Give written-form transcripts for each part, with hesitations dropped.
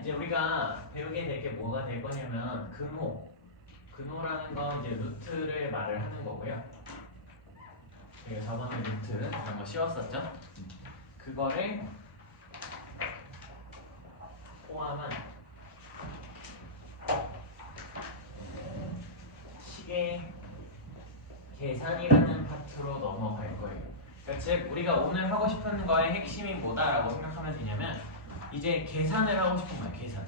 이제 우리가 배우게 될 게 뭐가 될 거냐면 근호라는 건 이제 루트를 말을 하는 거고요. 저희가 저번에 루트 이런 거 씌웠었죠? 그거를 포함한 식의 계산이라는 파트로 넘어갈 거예요. 그러니까 즉 우리가 오늘 하고 싶은 거의 핵심이 뭐다라고 생각하면 되냐면 이제 계산을 하고 싶은 거예요. 계산.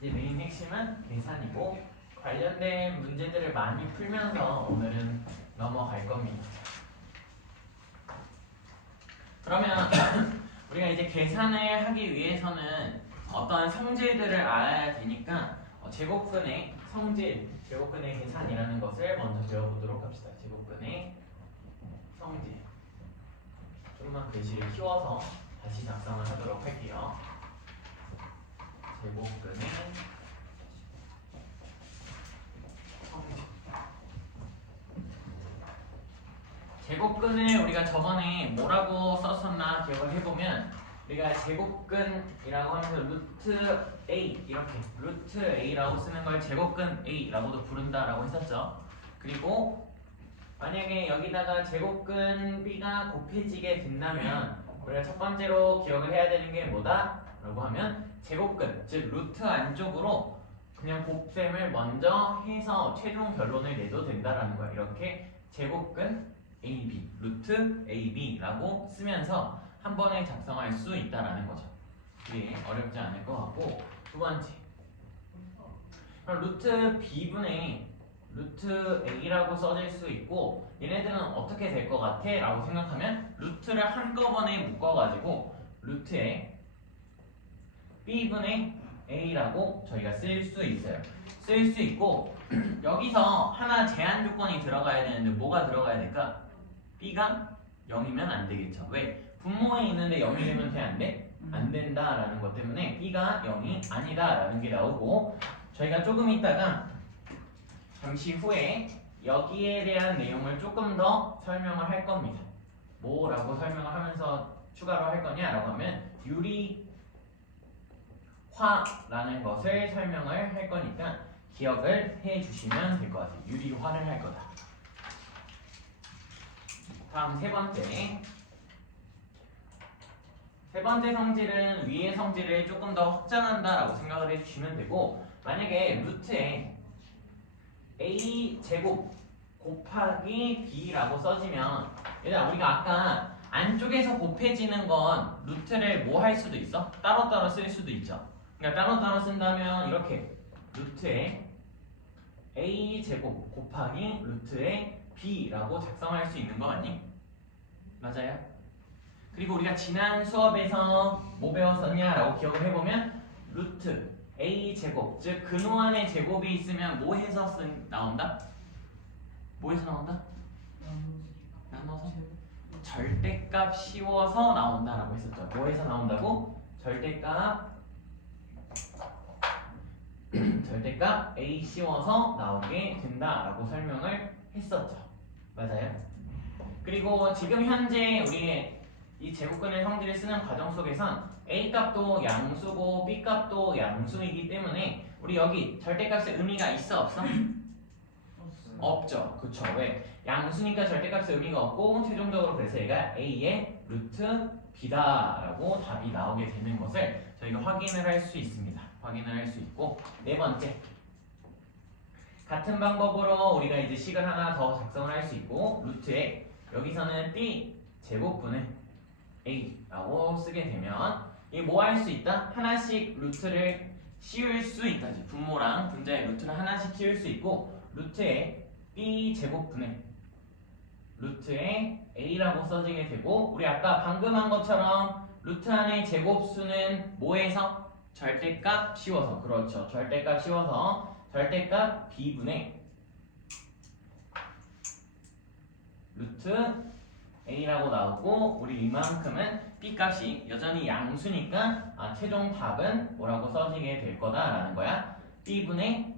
이제 메인 핵심은 계산이고 관련된 문제들을 많이 풀면서 오늘은 넘어갈 겁니다. 그러면 우리가 이제 계산을 하기 위해서는 어떠한 성질들을 알아야 되니까 제곱근의 성질, 제곱근의 계산이라는 것을 먼저 배워보도록 합시다. 제곱근의 성질. 조금만 글씨를 키워서 다시 작성을 하도록 할게요. 제곱근의 성질. 제곱근을 우리가 저번에 뭐라고 썼었나 기억을 해보면 우리가 제곱근이라고 하면서 루트 A 이렇게 루트 A라고 쓰는 걸 제곱근 A라고도 부른다라고 했었죠. 그리고 만약에 여기다가 제곱근 B가 곱해지게 된다면 우리가 첫 번째로 기억을 해야 되는 게 뭐다? 라고 하면 제곱근, 즉 루트 안쪽으로 그냥 곱셈을 먼저 해서 최종 결론을 내도 된다라는 거야. 이렇게 제곱근 AB, 루트 AB라고 쓰면서 한 번에 작성할 수 있다라는 거죠. 이게 어렵지 않을 것 같고, 두 번째, 그럼 루트 B분의 루트 A라고 써질 수 있고 얘네들은 어떻게 될 것 같아? 라고 생각하면 루트를 한꺼번에 묶어가지고 루트에 B분의 A라고 저희가 쓸 수 있어요. 쓸 수 있고 여기서 하나 제한 조건이 들어가야 되는데 뭐가 들어가야 될까? B가 0이면 안 되겠죠. 왜? 분모에 있는데 0이 되면 돼? 안 돼? 안 된다라는 것 때문에 B가 0이 아니다라는 게 나오고 저희가 조금 있다가 잠시 후에 여기에 대한 내용을 조금 더 설명을 할 겁니다. 뭐라고 설명을 하면서 추가로 할 거냐라고 하면 유리화라는 것을 설명을 할 거니까 기억을 해 주시면 될 것 같아요. 유리화를 할 거다. 다음 세 번째 성질은 위의 성질을 조금 더 확장한다라고 생각을 해주시면 되고 만약에 루트에 A 제곱 곱하기 B라고 써지면 얘들아 우리가 아까 안쪽에서 곱해지는 건 루트를 뭐 할 수도 있어? 따로따로 쓸 수도 있죠. 그러니까 따로따로 쓴다면 이렇게 루트에 A제곱 곱하기 루트에 B라고 작성할 수 있는 거 맞니? 맞아요? 그리고 우리가 지난 수업에서 뭐 배웠었냐라고 기억을 해보면 루트 A제곱, 즉 근호안에 제곱이 있으면 뭐 해서 나온다? 뭐 해서 나온다? 나눠서? 절대값 씌워서 나온다라고 했었죠. 뭐 해서 나온다고? 절대값 A 씌워서 나오게 된다라고 설명을 했었죠. 맞아요? 그리고 지금 현재 우리의 이 제곱근의 성질을 쓰는 과정 속에선 A 값도 양수고 B 값도 양수이기 때문에 우리 여기 절대값의 의미가 있어 없어? 없죠. 그쵸. 왜? 양수니까 절대값의 의미가 없고 최종적으로 그래서 얘가 A의 루트 B다라고 답이 나오게 되는 것을 저희가 확인을 할 수 있습니다. 확인을 할 수 있고 네 번째 같은 방법으로 우리가 이제 식을 하나 더 작성을 할 수 있고 루트에 여기서는 B 제곱분의 A라고 쓰게 되면 이 뭐 할 수 있다? 하나씩 루트를 씌울 수 있다. 분모랑 분자의 루트를 하나씩 씌울 수 있고 루트에 B 제곱분의 루트에 A라고 써지게 되고 우리 아까 방금 한 것처럼 루트 안의 제곱수는 뭐해서? 절대값 씌워서. 그렇죠. 절대값 씌워서 절대값 B분의 루트 A라고 나오고 우리 이만큼은 B 값이 여전히 양수니까 최종 답은 뭐라고 써지게 될 거다라는 거야. B분의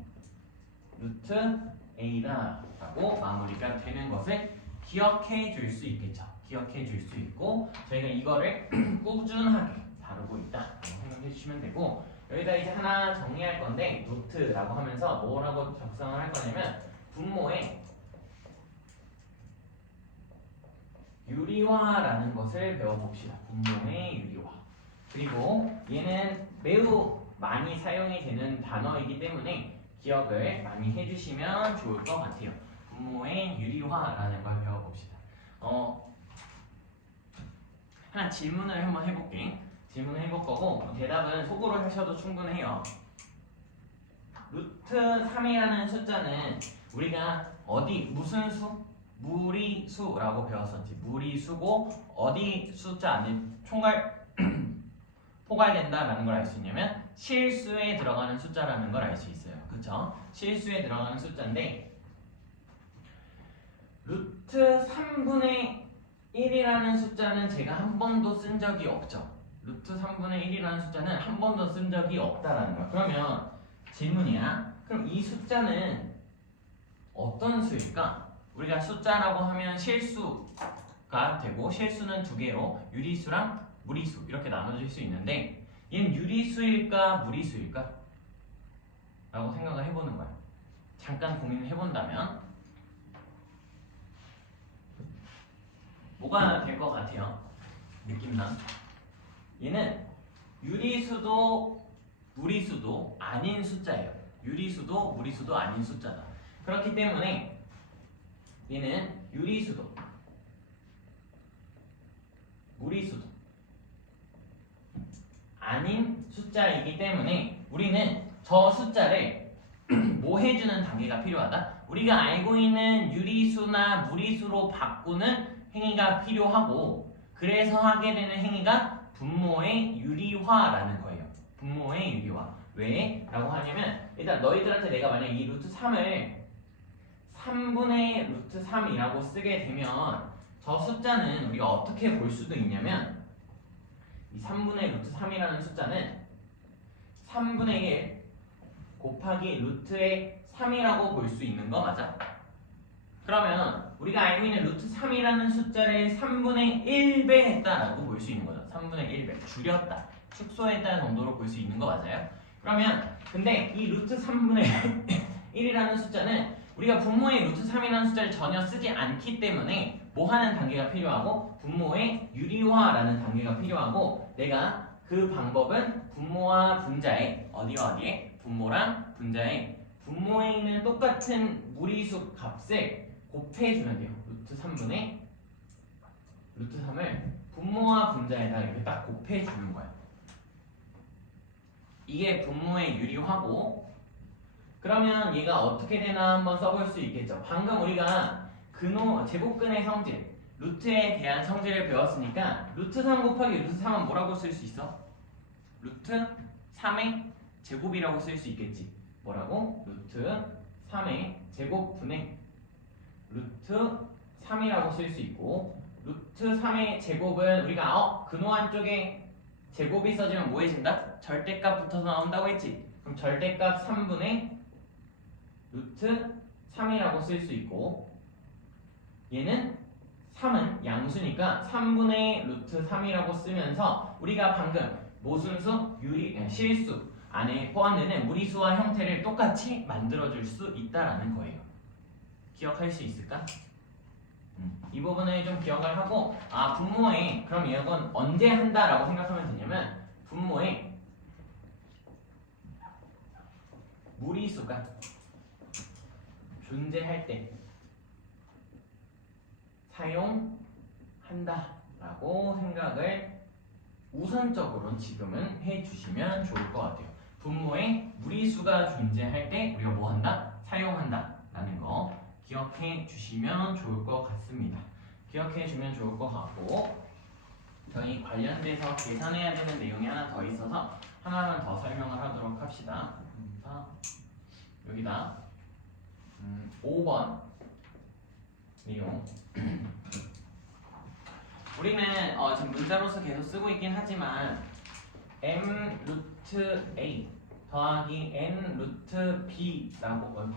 루트 A다 라고 마무리가 되는 것을 기억해 줄 수 있겠죠. 기억해 줄 수 있고 저희가 이거를 꾸준하게 다루고 있다라고 생각해 주시면 되고 여기다 이제 하나 정리할 건데 노트라고 하면서 뭐라고 작성을 할 거냐면 분모의 유리화라는 것을 배워봅시다. 분모의 유리화. 그리고 얘는 매우 많이 사용이 되는 단어이기 때문에 기억을 많이 해주시면 좋을 것 같아요. 분모의 유리화라는 걸 배워봅시다. 하나 질문을 한번 해볼게. 질문을 해볼 거고 대답은 속으로 하셔도 충분해요. 루트 3이라는 숫자는 우리가 어디 무슨 수? 무리수라고 배웠었지. 무리수고 어디 숫자 안에 포괄된다라는 걸 알 수 있냐면 실수에 들어가는 숫자라는 걸 알 수 있어요. 그쵸? 실수에 들어가는 숫자인데 루트 3분의 1이라는 숫자는 제가 한 번도 쓴 적이 없죠. 루트 3분의 1이라는 숫자는 한 번도 쓴 적이 없다라는 거야. 그러면 질문이야. 그럼 이 숫자는 어떤 수일까? 우리가 숫자라고 하면 실수가 되고 실수는 두 개로 유리수랑 무리수 이렇게 나눠질 수 있는데 얘는 유리수일까 무리수일까? 라고 생각을 해보는 거야. 잠깐 고민을 해본다면 뭐가 될 것 같아요? 느낌상 얘는 유리수도 무리수도 아닌 숫자예요. 유리수도 무리수도 아닌 숫자다. 그렇기 때문에 얘는 유리수도 무리수도 아닌 숫자이기 때문에 우리는 저 숫자를 뭐 해주는 단계가 필요하다? 우리가 알고 있는 유리수나 무리수로 바꾸는 행위가 필요하고 그래서 하게 되는 행위가 분모의 유리화라는 거예요. 분모의 유리화. 왜? 라고 하냐면 일단 너희들한테 내가 만약 이 루트 3을 3분의 루트 3이라고 쓰게 되면 저 숫자는 우리가 어떻게 볼 수도 있냐면 이 3분의 루트 3이라는 숫자는 3분의 1 곱하기 루트의 3이라고 볼 수 있는 거 맞아? 그러면 우리가 알고 있는 루트 3이라는 숫자를 3분의 1배 했다라고 볼 수 있는 거죠. 3분의 1배 줄였다, 축소했다 정도로 볼 수 있는 거 맞아요? 그러면 근데 이 루트 3분의 1이라는 숫자는 우리가 분모의 루트 3이라는 숫자를 전혀 쓰지 않기 때문에 뭐 하는 단계가 필요하고 분모의 유리화라는 단계가 필요하고 내가 그 방법은 분모와 분자의 어디와 어디에? 분모랑 분자의 분모에 있는 똑같은 무리수 값을 곱해주면 돼요. 루트 3분의 루트 3을 분모와 분자에다 이렇게 딱 곱해주는 거야. 이게 분모의 유리화고 그러면 얘가 어떻게 되나 한번 써볼 수 있겠죠. 방금 우리가 제곱근의 성질, 루트에 대한 성질을 배웠으니까 루트 3 곱하기 루트 3은 뭐라고 쓸 수 있어? 루트 3의 제곱이라고 쓸 수 있겠지. 뭐라고? 루트 3의 제곱분의 루트 3이라고 쓸 수 있고 루트 3의 제곱은 우리가 근호 한쪽에 제곱이 써지면 뭐 해진다? 절대값 붙어서 나온다고 했지. 그럼 절대값 3분의 루트 3이라고 쓸 수 있고 얘는 3은 양수니까 3분의 루트 3이라고 쓰면서 우리가 방금 모순수, 실수 안에 포함되는 무리수와 형태를 똑같이 만들어줄 수 있다라는 거예요. 기억할 수 있을까? 이 부분을 좀 기억을 하고 분모에 그럼 이건 언제 한다라고 생각하면 되냐면 분모에 무리수가 존재할 때 사용한다라고 생각을 우선적으로는 지금은 해주시면 좋을 것 같아요. 분모에 무리수가 존재할 때 우리가 뭐 한다? 사용한다라는 거 기억해 주시면 좋을 것 같습니다. 기억해 주면 좋을 것 같고 저희 관련돼서 계산해야 되는 내용이 하나 더 있어서 하나만 더 설명을 하도록 합시다. 여기다 5번 내용 우리는 지금 문자로서 계속 쓰고 있긴 하지만 m 루트 a 더하기 n 루트 b라고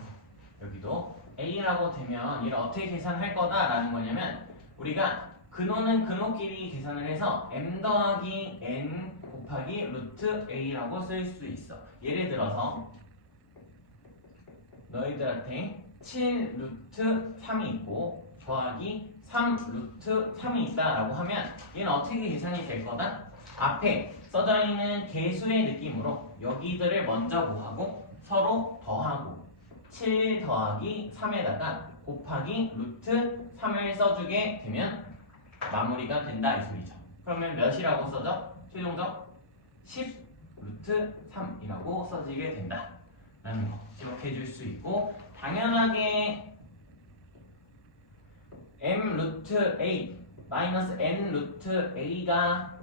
여기도 a라고 되면 이를 어떻게 계산할 거다라는 거냐면 우리가 근호는 근호끼리 계산을 해서 m 더하기 n 곱하기 루트 a라고 쓸 수 있어. 예를 들어서 너희들한테 7 루트 3이 있고 더하기 3 루트 3이 있다라고 하면 얘는 어떻게 계산이 될 거다? 앞에 써져 있는 개수의 느낌으로 여기들을 먼저 구하고 서로 더하고 7 더하기 3에다가 곱하기 루트 3을 써주게 되면 마무리가 된다 이 소리죠. 그러면 몇이라고 써져? 최종적 10 루트 3이라고 써지게 된다 라는 거 기억해 줄 수 있고, 당연하게 m 루트 a 마이너스 n 루트 a가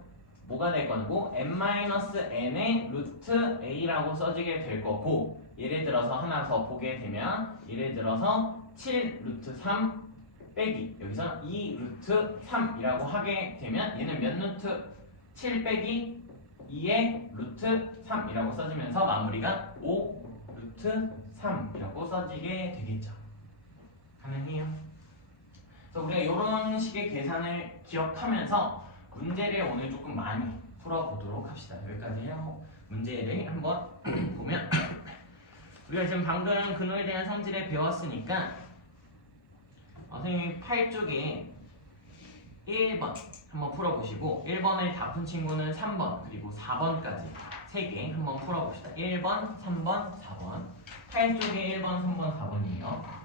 뭐가 될 거고 m 마이너스 n의 루트 a라고 써지게 될 거고, 예를 들어서 하나 더 보게 되면 예를 들어서 7 루트 3 빼기 여기서 2 루트 3이라고 하게 되면 얘는 몇 루트 7 빼기 2의 루트 3이라고 써지면서 마무리가 5 루트 3이라고 써지게 되겠죠. 가능해요? 그래서 우리가 이런 식의 계산을 기억하면서 문제를 오늘 조금 많이 풀어보도록 합시다. 여기까지 하고 문제를 한번 보면 우리가 지금 방금 근호에 대한 성질을 배웠으니까 선생님이 8쪽에 1번 한번 풀어보시고 1번을 다 푼 친구는 3번 그리고 4번까지 3개 한번 풀어봅시다. 1번, 3번, 4번 8쪽에 1번, 3번, 4번이에요.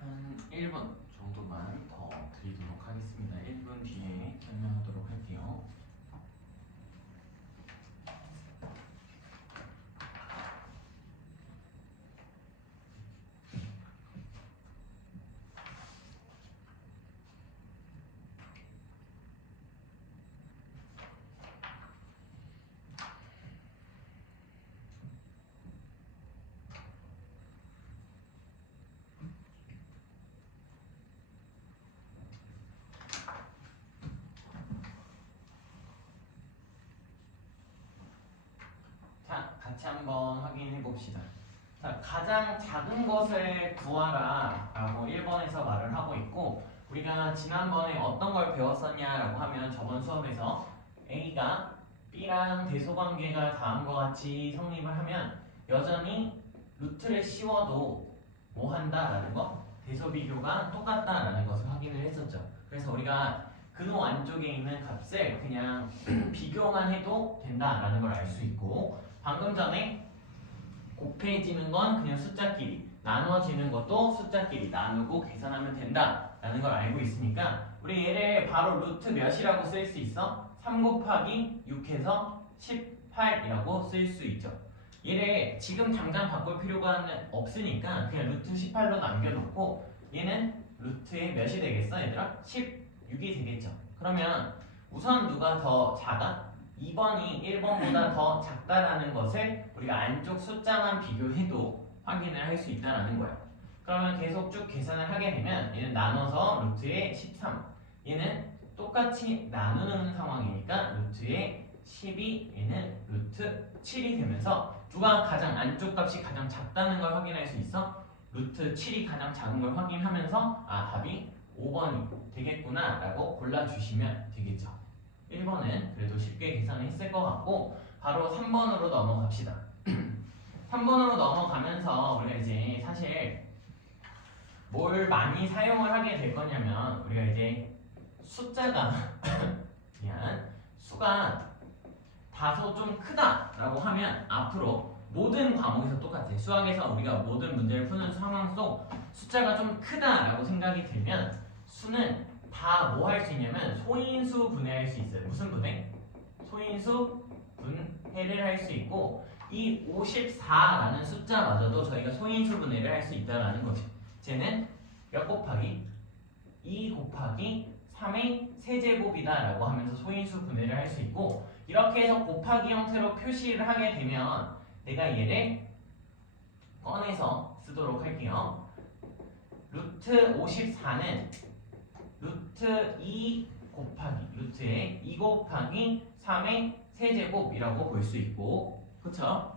한 1분 정도만 더 드리도록 하겠습니다. 1분 뒤에 설명하도록 할게요. 자, 같이 한번 확인해 봅시다. 자, 가장 작은 것을 구하라 라고 1번에서 말을 하고 있고, 우리가 지난번에 어떤 걸 배웠었냐라고 하면 저번 수업에서 A가 B랑 대소관계가 다음과 같이 성립을 하면 여전히 루트를 씌워도 뭐 한다라는 거? 대소비교가 똑같다라는 것을 확인을 했었죠. 그래서 우리가 근호 안쪽에 있는 값을 그냥 비교만 해도 된다라는 걸 알 수 있고, 방금 전에 곱해지는 건 그냥 숫자끼리, 나눠지는 것도 숫자끼리 나누고 계산하면 된다라는 걸 알고 있으니까 우리 얘를 바로 루트 몇이라고 쓸 수 있어? 3 곱하기 6해서 18이라고 쓸 수 있죠. 얘를 지금 당장 바꿀 필요가 없으니까 그냥 루트 18로 남겨놓고 얘는 루트의 몇이 되겠어 얘들아? 16이 되겠죠. 그러면 우선 누가 더 작아? 2번이 1번보다 더 작다라는 것을 우리가 안쪽 숫자만 비교해도 확인을 할 수 있다는 거야. 그러면 계속 쭉 계산을 하게 되면 얘는 나눠서 루트의 13, 얘는 똑같이 나누는 상황이니까 루트의 12, 얘는 루트 7이 되면서 누가 가장 안쪽 값이 가장 작다는 걸 확인할 수 있어? 루트 7이 가장 작은 걸 확인하면서 아 답이 5번이 되겠구나 라고 골라주시면 되겠죠. 1번은 그래도 쉽게 계산을 했을 것 같고 바로 3번으로 넘어갑시다. 3번으로 넘어가면서 우리가 이제 사실 뭘 많이 사용을 하게 될 거냐면 우리가 이제 숫자가 미안 수가 다소 좀 크다라고 하면 앞으로 모든 과목에서 똑같아. 수학에서 우리가 모든 문제를 푸는 상황 속 숫자가 좀 크다라고 생각이 들면 수는 다 뭐 할 수 있냐면 소인수 분해할 수 있어요. 무슨 분해? 소인수 분해를 할 수 있고 이 54라는 숫자마저도 저희가 소인수 분해를 할 수 있다는 거죠. 쟤는 몇 곱하기? 2 곱하기 3의 세제곱이다 라고 하면서 소인수 분해를 할 수 있고 이렇게 해서 곱하기 형태로 표시를 하게 되면 내가 얘를 꺼내서 쓰도록 할게요. 루트 54는 루트 2 곱하기 루트의 2 곱하기 3의 세제곱이라고 볼 수 있고 그쵸?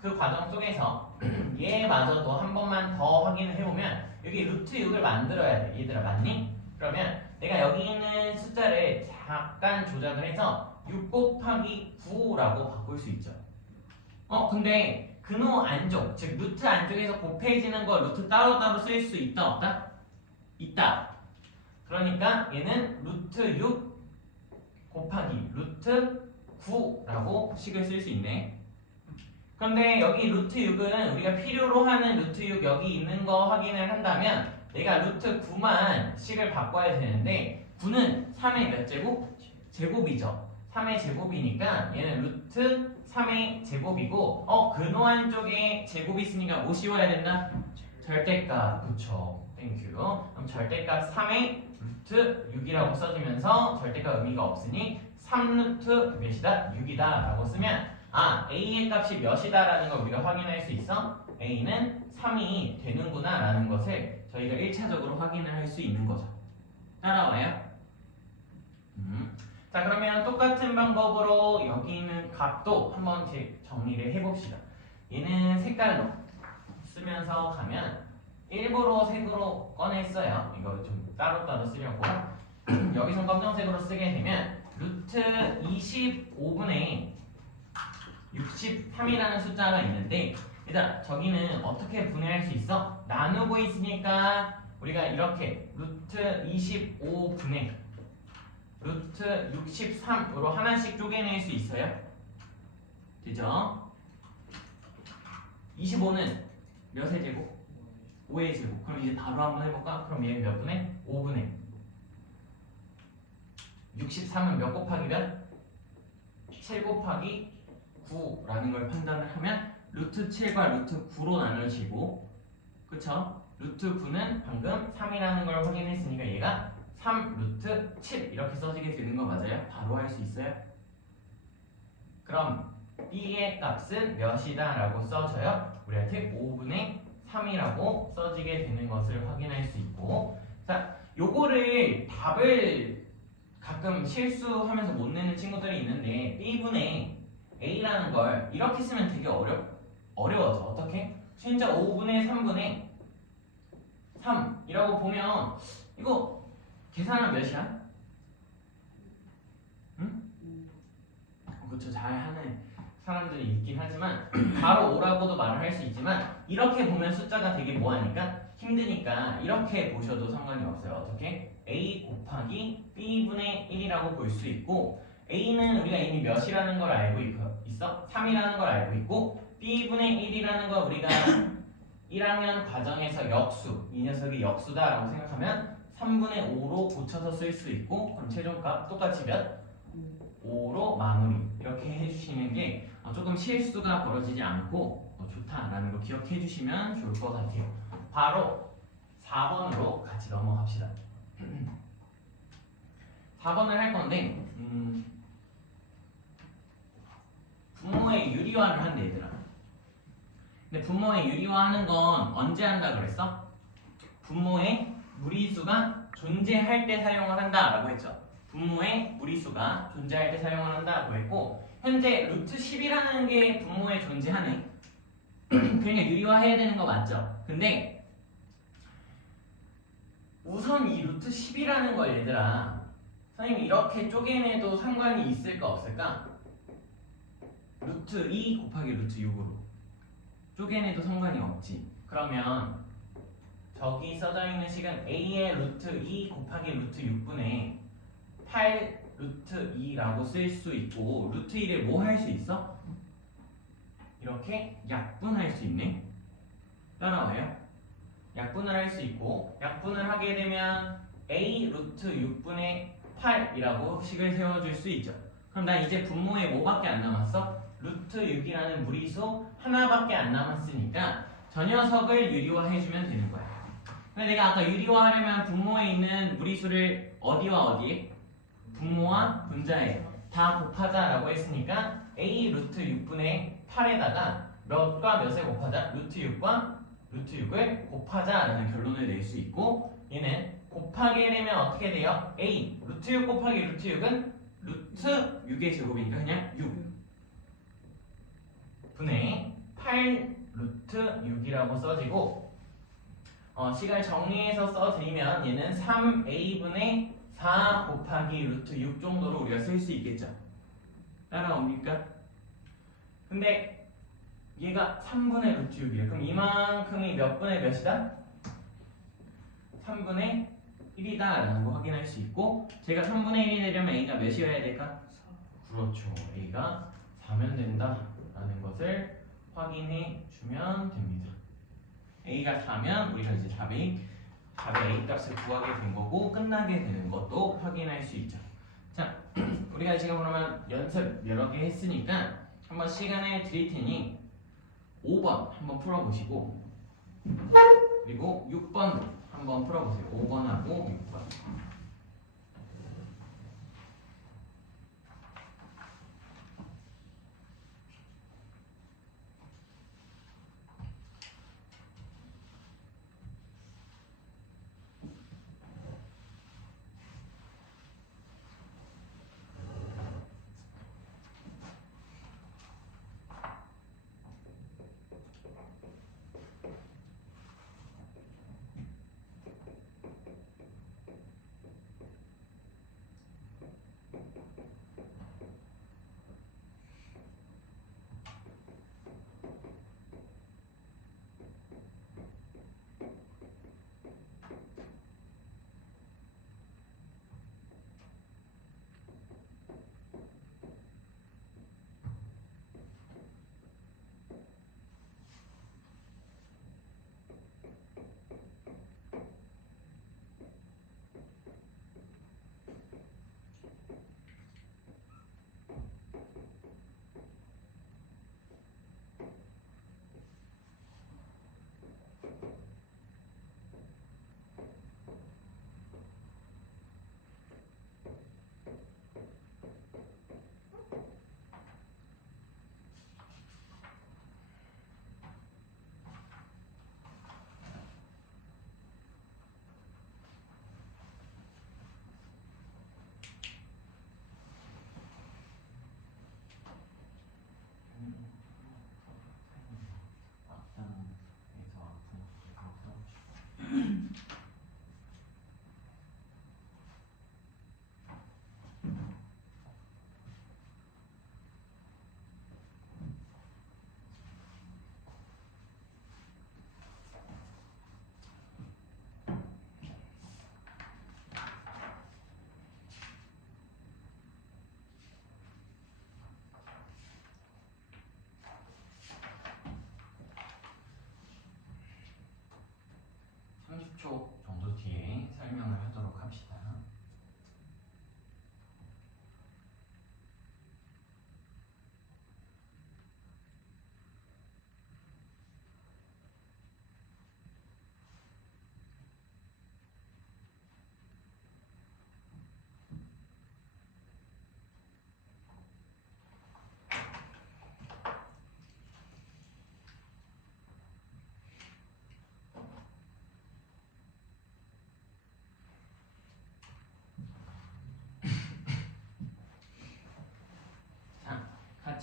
그 과정 속에서 얘마저도 한 번만 더 확인을 해보면 여기 루트 6을 만들어야 돼. 얘들아 맞니? 그러면 내가 여기 있는 숫자를 잠깐 조작을 해서 6 곱하기 9라고 바꿀 수 있죠. 근데 근호 안쪽, 즉 루트 안쪽에서 곱해지는 거 루트 따로따로 쓸 수 있다 없다? 있다. 그러니까 얘는 루트 6 곱하기 루트 9라고 식을 쓸 수 있네. 그런데 여기 루트 6은 우리가 필요로 하는 루트 6 여기 있는 거 확인을 한다면 내가 루트 9만 식을 바꿔야 되는데 9는 3의 몇 제곱? 제곱이죠. 3의 제곱이니까 얘는 루트 3의 제곱이고 근호 안쪽에 제곱이 있으니까 뭐 씌워야 된다? 절대값. 그쵸. 땡큐. 그럼 절대값 3의 루트 6이라고 써주면서 절대값 의미가 없으니 3루트 몇이다? 6이다 라고 쓰면 A의 값이 몇이다 라는 걸 우리가 확인할 수 있어. A는 3이 되는구나 라는 것을 저희가 1차적으로 확인을 할 수 있는 거죠. 따라와요? 자 그러면 똑같은 방법으로 여기 있는 값도 한번 정리를 해봅시다. 얘는 색깔로 쓰면서 가면 일부러 색으로 꺼냈어요. 이거 좀 따로따로 쓰려고. 여기서 검정색으로 쓰게 되면 루트 25분의 63이라는 숫자가 있는데 일단 저기는 어떻게 분해할 수 있어? 나누고 있으니까 우리가 이렇게 루트 25분의 루트 63으로 하나씩 쪼개낼 수 있어요. 되죠? 25는 몇의 제곱? 5의 제곱. 그럼 이제 바로 한번 해볼까? 그럼 얘는 몇 분의? 5분의 63은 몇 곱하기 몇? 7 곱하기 9라는 걸 판단을 하면 루트 7과 루트 9로 나눠지고 그쵸? 루트 9는 방금 3이라는 걸 확인했으니까 얘가 3 루트 7 이렇게 써지게 되는 거 맞아요? 바로 할 수 있어요? 그럼 B의 값은 몇이다 라고 써줘요? 우리한테 5분의 3이라고 써지게 되는 것을 확인할 수 있고 자, 요거를 답을 가끔 실수하면서 못 내는 친구들이 있는데 B분의 A라는 걸 이렇게 쓰면 되게 어려워져. 어떻게? 진짜 5분의 3분의 3이라고 보면 이거 계산하면 몇이야? 응? 그쵸, 잘하는 사람들이 있긴 하지만 바로 오라고도 말을 할 수 있지만 이렇게 보면 숫자가 되게 뭐하니까 힘드니까 이렇게 보셔도 상관이 없어요. 어떻게? a 곱하기 b분의 1이라고 볼 수 있고 a는 우리가 이미 몇이라는 걸 알고 있어? 3이라는 걸 알고 있고 b분의 1이라는 걸 우리가 1학년 과정에서 역수, 이 녀석이 역수다라고 생각하면 3분의 5로 고쳐서 쓸 수 있고 그럼 최종값 똑같이 몇? 5로 마무리 이렇게 해주시는 게 조금 실수가 벌어지지 않고 좋다라는 거 기억해 주시면 좋을 것 같아요. 바로 4번으로 같이 넘어갑시다. 4번을 할 건데 분모의 유리화를 한대 얘들아. 근데 분모의 유리화하는 건 언제 한다 그랬어? 분모의 무리수가 존재할 때 사용을 한다라고 했죠. 분모의 무리수가 존재할 때 사용을 한다고 했고 현재 루트 10이라는 게 분모에 존재하네. 그러니까 유리화해야 되는 거 맞죠? 근데 우선 이 루트 10이라는 걸 얘들아 선생님 이렇게 쪼개내도 상관이 있을까 없을까? 루트 2 곱하기 루트 6으로 쪼개내도 상관이 없지. 그러면 저기 써져 있는 식은 a의 루트 2 곱하기 루트 6분의 8 루트 2라고 쓸 수 있고 루트 1을 뭐 할 수 있어? 이렇게 약분할 수 있네. 따라와요. 약분을 할 수 있고 약분을 하게 되면 a 루트 6분의 8이라고 식을 세워줄 수 있죠. 그럼 나 이제 분모에 뭐밖에 안 남았어? 루트 6이라는 무리수 하나밖에 안 남았으니까 저 녀석을 유리화해주면 되는 거야. 근데 내가 아까 유리화하려면 분모에 있는 무리수를 어디와 어디에? 분모와 분자에 다 곱하자라고 했으니까 a 루트 6분의 8에다가 몇과 몇을 곱하자? 루트 6과 루트 6을 곱하자라는 결론을 낼 수 있고 얘는 곱하게 되면 어떻게 돼요? a 루트 6 곱하기 루트 6은 루트 6의 제곱이니까 그냥 6 분의 8 루트 6이라고 써지고 식을 정리해서 써드리면 얘는 3a분의 4 곱하기 루트 6 정도로 우리가 쓸 수 있겠죠. 따라옵니까? 근데 얘가 3분의 루트 6이래. 그럼 이만큼이 몇 분의 몇이다? 3분의 1이다 라는 거 확인할 수 있고 제가 3분의 1이 되려면 a가 몇이어야 될까? 그렇죠. a가 4면 된다 라는 것을 확인해 주면 됩니다. a가 4면 우리가 이제 답의 a 값을 구하게 된 거고 끝나게 되는 것도 확인할 수 있죠. 자, 우리가 지금 그러면 연습 여러 개 했으니까 한번 시간을 드릴 테니 5번 한번 풀어보시고 그리고 6번도 한번 풀어보세요. 5번하고 6번.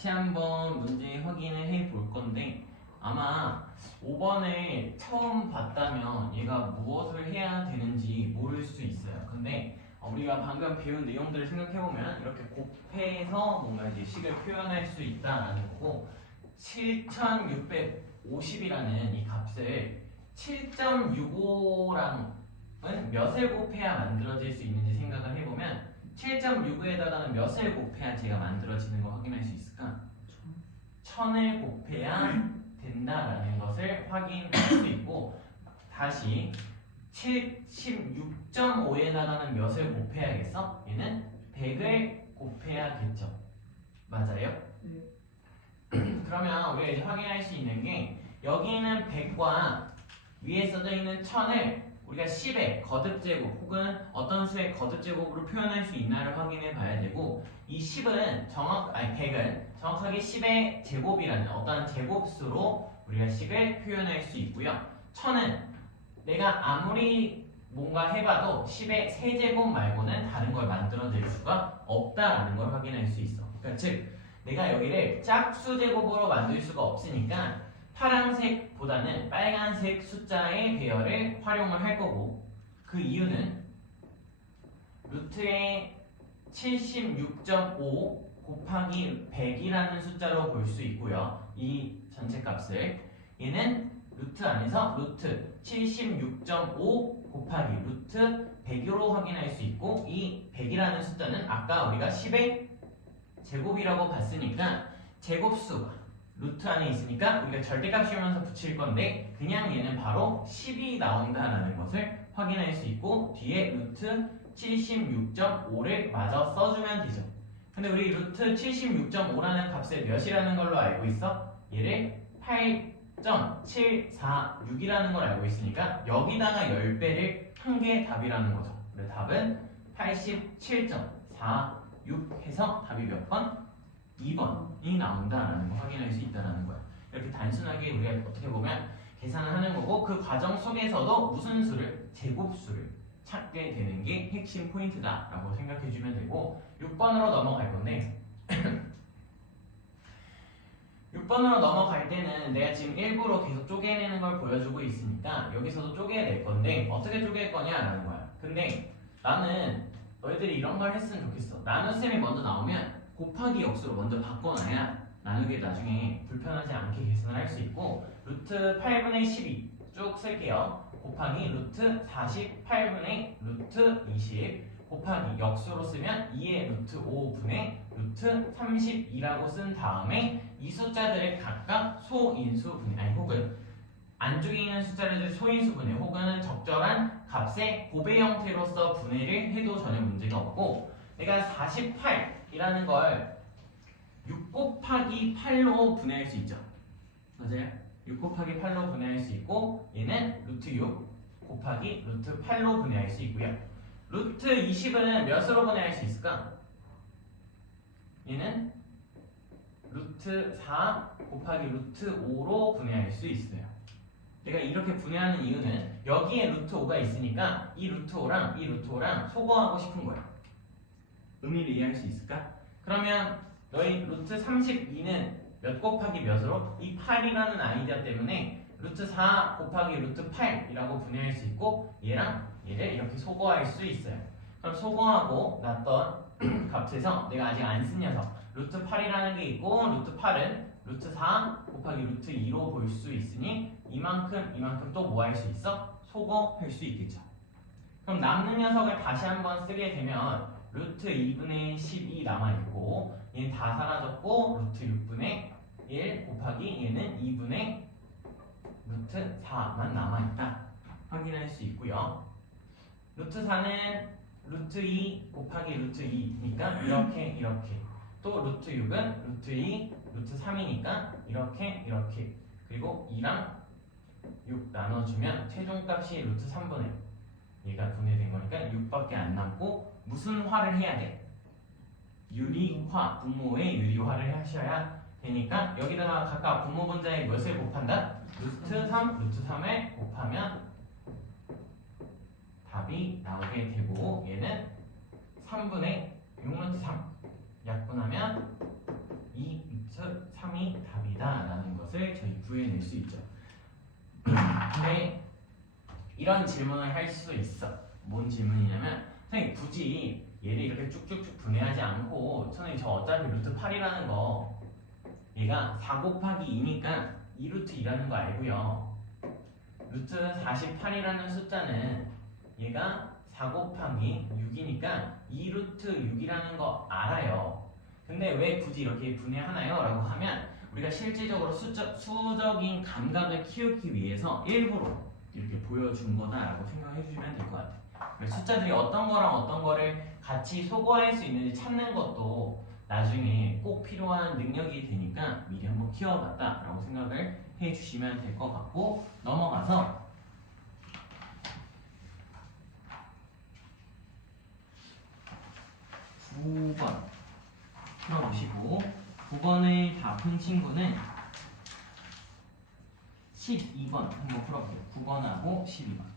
같이 한번 문제 확인을 해 볼 건데 아마 5번을 처음 봤다면 얘가 무엇을 해야 되는지 모를 수 있어요. 근데 우리가 방금 배운 내용들을 생각해보면 이렇게 곱해서 뭔가 이제 식을 표현할 수 있다라는 거고 7650이라는 이 값을 7.65랑은 몇을 곱해야 만들어질 수 있는지 생각을 해보면 7.65에다가는 몇을 곱해야 제가 만들어지는 거 확인할 수 있을까? 1000을 곱해야 된다라는 것을 확인할 수 있고 다시 76.5에다가는 몇을 곱해야겠어? 얘는 100을 곱해야겠죠. 맞아요? 네. 그러면 우리가 이제 확인할 수 있는 게 여기 있는 100과 위에 써져 있는 1000을 우리가 10의 거듭제곱 혹은 어떤 수의 거듭제곱으로 표현할 수 있나를 확인해 봐야 되고 이 10은 100은 정확하게 10의 제곱이라는 어떤 제곱수로 우리가 식을 표현할 수 있고요. 1000은 내가 아무리 뭔가 해봐도 10의 세제곱 말고는 다른 걸 만들어낼 수가 없다라는 걸 확인할 수 있어. 그러니까 즉 내가 여기를 짝수 제곱으로 만들 수가 없으니까 파란색보다는 빨간색 숫자의 배열을 활용을 할 거고 그 이유는 루트의 76.5 곱하기 100이라는 숫자로 볼 수 있고요. 이 전체 값을 얘는 루트 안에서 루트 76.5 곱하기 루트 100으로 확인할 수 있고 이 100이라는 숫자는 아까 우리가 10의 제곱이라고 봤으니까 제곱수가 루트 안에 있으니까 우리가 절대값 씌우면서 붙일 건데 그냥 얘는 바로 10이 나온다라는 것을 확인할 수 있고 뒤에 루트 76.5를 마저 써주면 되죠. 근데 우리 루트 76.5라는 값을 몇이라는 걸로 알고 있어? 얘를 8.746이라는 걸 알고 있으니까 여기다가 10배를 한 게 답이라는 거죠. 그래서 답은 87.46 해서 답이 몇 번? 2번이 나온다라는 거 확인할 수 있다는 거야. 이렇게 단순하게 우리가 어떻게 보면 계산을 하는 거고 그 과정 속에서도 무슨 수를? 제곱수를 찾게 되는 게 핵심 포인트다라고 생각해 주면 되고 6번으로 넘어갈 건데 6번으로 넘어갈 때는 내가 지금 일부러 계속 쪼개내는 걸 보여주고 있으니까 여기서도 쪼개낼 건데 어떻게 쪼갤 거냐라는 거야. 근데 나는 너희들이 이런 걸 했으면 좋겠어. 나눗셈이 먼저 나오면 곱하기 역수로 먼저 바꿔놔야 나누기 나중에 불편하지 않게 계산을 할 수 있고 루트 8분의 12 쭉 쓸게요. 곱하기 루트 48분의 루트 20 곱하기 역수로 쓰면 2의 루트 5분의 루트 32라고 쓴 다음에 이 숫자들을 각각 소인수분해 아니 혹은 안쪽에 있는 숫자를 소인수분해 혹은 적절한 값의 곱의 형태로서 분해를 해도 전혀 문제가 없고 내가 48이라는 걸 6 곱하기 8로 분해할 수 있죠. 맞아요? 6 곱하기 8로 분해할 수 있고 얘는 루트 6 곱하기 루트 8로 분해할 수 있고요. 루트 20은 몇으로 분해할 수 있을까? 얘는 루트 4 곱하기 루트 5로 분해할 수 있어요. 내가 이렇게 분해하는 이유는 여기에 루트 5가 있으니까 이 루트 5랑 이 루트 5랑 소거하고 싶은 거야. 의미를 이해할 수 있을까? 그러면 너희 루트 32는 몇 곱하기 몇으로? 이 8이라는 아이디어 때문에 루트 4 곱하기 루트 8이라고 분해할 수 있고 얘랑 얘를 이렇게 소거할 수 있어요. 그럼 소거하고 났던 값에서 내가 아직 안 쓴 녀석 루트 8이라는 게 있고 루트 8은 루트 4 곱하기 루트 2로 볼 수 있으니 이만큼 또 뭐 할 수 있어? 소거할 수 있겠죠. 그럼 남는 녀석을 다시 한번 쓰게 되면 루트 2분의 12 남아있고 얘는 다 사라졌고 루트 6분의 1 곱하기 얘는 2분의 루트 4만 남아있다 확인할 수 있고요. 루트 4는 루트 2 곱하기 루트 2니까 이렇게 또 루트 6은 루트 2 루트 3이니까 이렇게 그리고 2랑 6 나눠주면 최종값이 루트 3분의 얘가 분해된 거니까 6밖에 안 남고 무슨 화를 해야 돼? 유리화, 분모의 유리화를 하셔야 되니까 여기다가 각각 분모 분자의 몇을 곱한다? 루트 3, 루트 3을 곱하면 답이 나오게 되고 얘는 3분의 6루트 3 약분하면 2루트 것을 저희 구해낼 수 있죠. 근데 이런 질문을 할 수 있어. 뭔 질문이냐면 선생님 굳이 얘를 이렇게 쭉쭉쭉 분해하지 않고 선생님 저 어차피 루트 8이라는 거 얘가 4 곱하기 2니까 2루트 2라는 거 알고요. 루트 48이라는 숫자는 얘가 4 곱하기 6이니까 2루트 6이라는 거 알아요. 근데 왜 굳이 이렇게 분해하나요? 라고 하면 우리가 실질적으로 수적인 감각을 키우기 위해서 일부러 이렇게 보여준 거다라고 생각해 주시면 될 것 같아요. 숫자들이 어떤 거랑 어떤 거를 같이 소거할 수 있는지 찾는 것도 나중에 꼭 필요한 능력이 되니까 미리 한번 키워봤다라고 생각을 해주시면 될 것 같고 넘어가서 9번 풀어보시고 9번을 다 푼 친구는 12번 한번 풀어보세요. 9번하고 12번.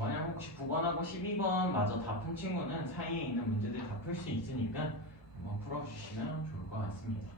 만약 혹시 9번하고 12번 마저 다 푼 친구는 사이에 있는 문제들 다 풀 수 있으니까 한번 풀어주시면 좋을 것 같습니다.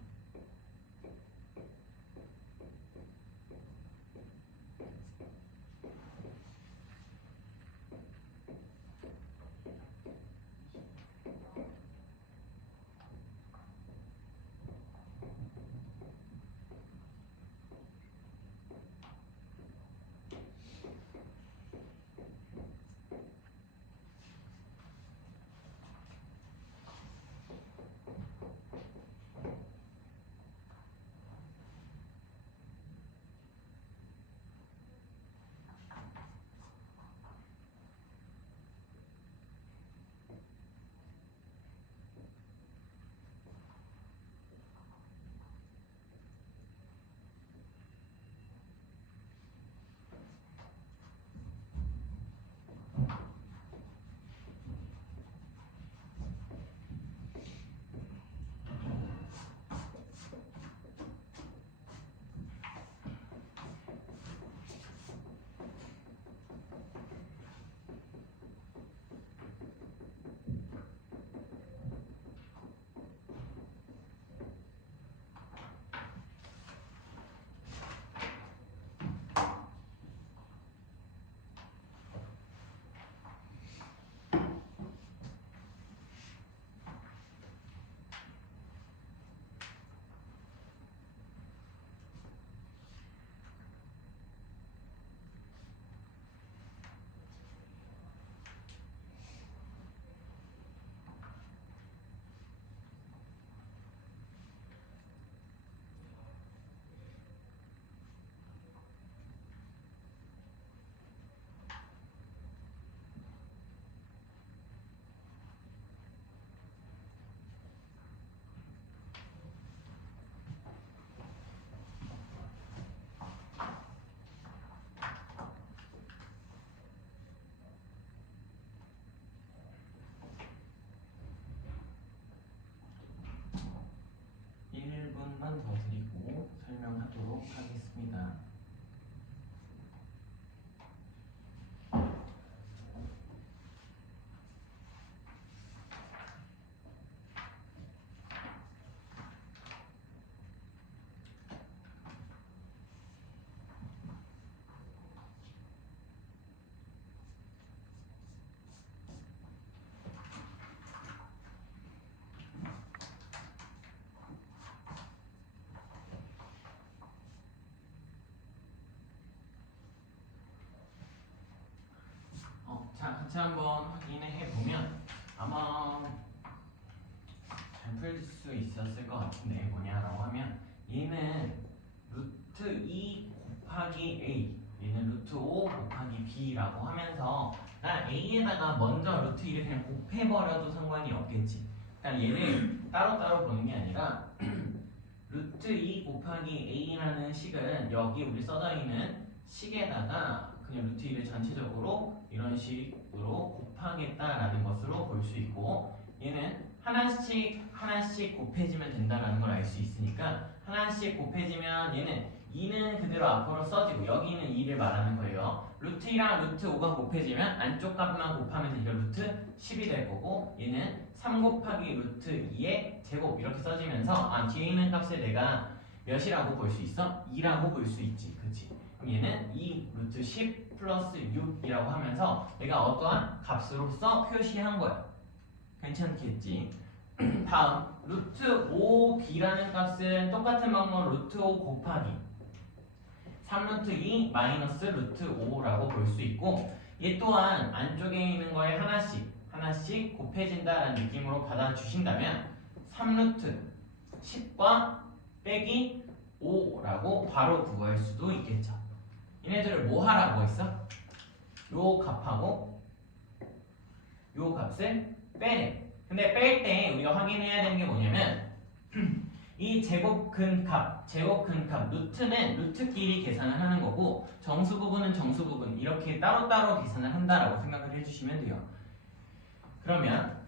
만 더 드리고 설명하도록 하겠습니다. 자, 같이 한번 확인해 보면 아마 잘 풀 수 있었을 것 같은데 뭐냐라고 하면 얘는 루트 2 곱하기 A 얘는 루트 5 곱하기 B라고 하면서 난 A에다가 먼저 루트 2를 그냥 곱해버려도 상관이 없겠지. 그러니까 얘를 따로따로 보는 게 아니라 루트 2 곱하기 A라는 식은 여기 우리 써져 있는 식에다가 그냥 루트 2를 전체적으로 이런 식으로 곱하겠다라는 것으로 볼 수 있고, 얘는 하나씩 곱해지면 된다라는 걸 알 수 있으니까 하나씩 곱해지면 얘는 2는 그대로 앞으로 써지고 여기는 2를 말하는 거예요. 루트 2랑 루트 5가 곱해지면 안쪽 값만 곱하면 되니까 루트 10이 될 거고, 얘는 3 곱하기 루트 2의 제곱 이렇게 써지면서 뒤에 있는 값을 내가 몇이라고 볼 수 있어? 2라고 볼 수 있지. 그치? 그럼 얘는 2 루트 10 플러스 6이라고 하면서 내가 어떠한 값으로서 표시한 거야. 괜찮겠지? 다음 루트 5b라는 값은 똑같은 방법 루트 5 곱하기 3루트 2 마이너스 루트 5라고 볼 수 있고, 얘 또한 안쪽에 있는 거에 하나씩 곱해진다라는 느낌으로 받아주신다면 3루트 10과 빼기 5라고 바로 구할 수도 있겠죠. 얘네들을 뭐 하라고 했어? 요 값하고 요 값을 빼래. 근데 뺄 때 우리가 확인해야 되는 게 뭐냐면 이 제곱근값 루트는 루트끼리 계산을 하는 거고, 정수 부분은 정수 부분 이렇게 따로따로 계산을 한다라고 생각을 해주시면 돼요. 그러면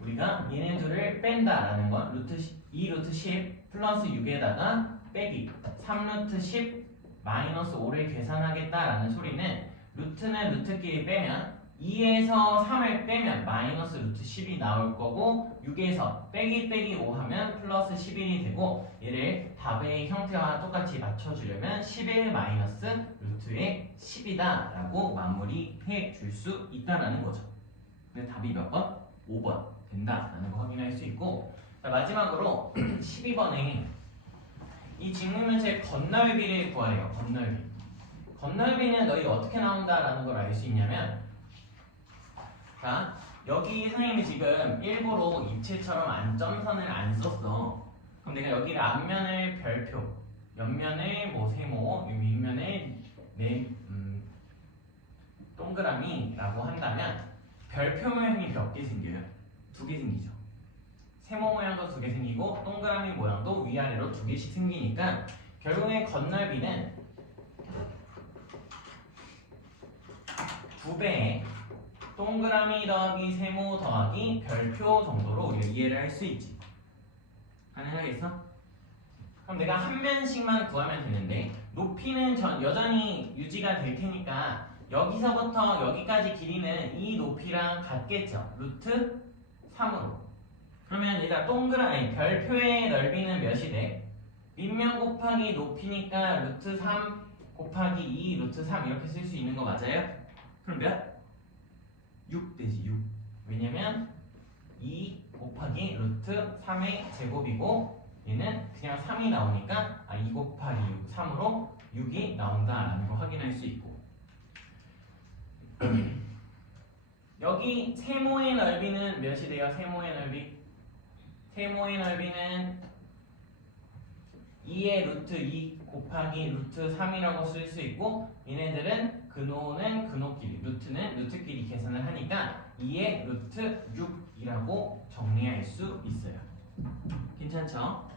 우리가 얘네들을 뺀다라는 건 루트 2 루트 10 플러스 6에다가 빼기 3 루트 10 마이너스 5를 계산하겠다라는 소리는 루트는 루트끼리 빼면 2에서 3을 빼면 마이너스 루트 10이 나올 거고, 6에서 빼기 5 하면 플러스 11이 되고, 얘를 답의 형태와 똑같이 맞춰주려면 11 마이너스 루트의 10이다 라고 마무리해 줄 수 있다라는 거죠. 근데 답이 몇 번? 5번 된다라는 거 확인할 수 있고, 자, 마지막으로 12번에 이 직무면체의 건널비를 구하래요. 건널비는 너희 어떻게 나온다라는 걸 알 수 있냐면, 자, 여기 선생님이 지금 일부러 입체처럼 안점선을 안 썼어. 그럼 내가 여기를 앞면을 별표, 옆면을 뭐 세모, 윗면을 동그라미라고 한다면 별표 모양이 몇 개 생겨요? 2개 생기죠. 세모 모양도 2개 생기고 동그라미 모양도 위아래로 2개씩 생기니까 결국에 건널비는 2배의 동그라미 더하기 세모 더하기 별표 정도로 우리가 이해를 할 수 있지. 가능하겠어? 그럼 내가 한 면씩만 구하면 되는데, 높이는 여전히 유지가 될 테니까 여기서부터 여기까지 길이는 이 높이랑 같겠죠. 루트 3으로. 그러면 얘가 별표의 넓이는 몇이 돼? 밑면 곱하기 높이니까 루트 3 곱하기 2 루트 3 이렇게 쓸 수 있는 거 맞아요? 그럼 몇? 6 되지. 6. 왜냐면 2 곱하기 루트 3의 제곱이고, 얘는 그냥 3이 나오니까 2 곱하기 6 3으로 6이 나온다라는 걸 확인할 수 있고, 여기 세모의 넓이는 몇이 돼요? 세모의 넓이는 2의 루트 2 곱하기 루트 3이라고 쓸 수 있고, 얘네들은 근호는 근호끼리, 루트는 루트끼리 계산을 하니까 2의 루트 6이라고 정리할 수 있어요. 괜찮죠?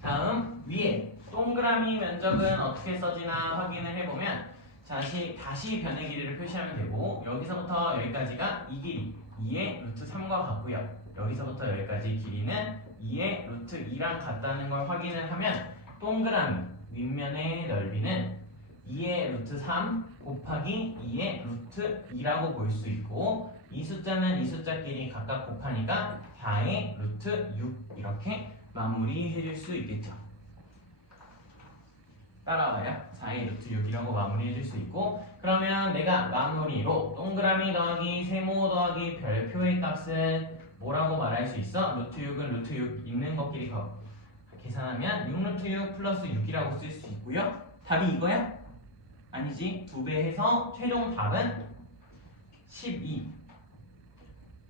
다음 위에 동그라미 면적은 어떻게 써지나 확인을 해보면, 다시 변의 길이를 표시하면 되고, 여기서부터 여기까지가 이 길이 2의 루트 3과 같고요. 여기서부터 여기까지 길이는 2의 루트 2랑 같다는 걸 확인을 하면 동그라미 윗면의 넓이는 2의 루트 3 곱하기 2의 루트 2라고 볼 수 있고, 이 숫자는 이 숫자끼리 각각 곱하니까 4의 루트 6 이렇게 마무리해 줄 수 있겠죠. 따라와요. 4의 루트 6이라고 마무리해 줄 수 있고, 그러면 내가 마무리로 동그라미 더하기 세모 더하기 별표의 값은 뭐라고 말할 수 있어? 루트 6은 루트 6 있는 것끼리 계산하면 6루트 6 플러스 6이라고 쓸 수 있고요. 답이 이거야? 아니지. 2배 해서 최종 답은 12.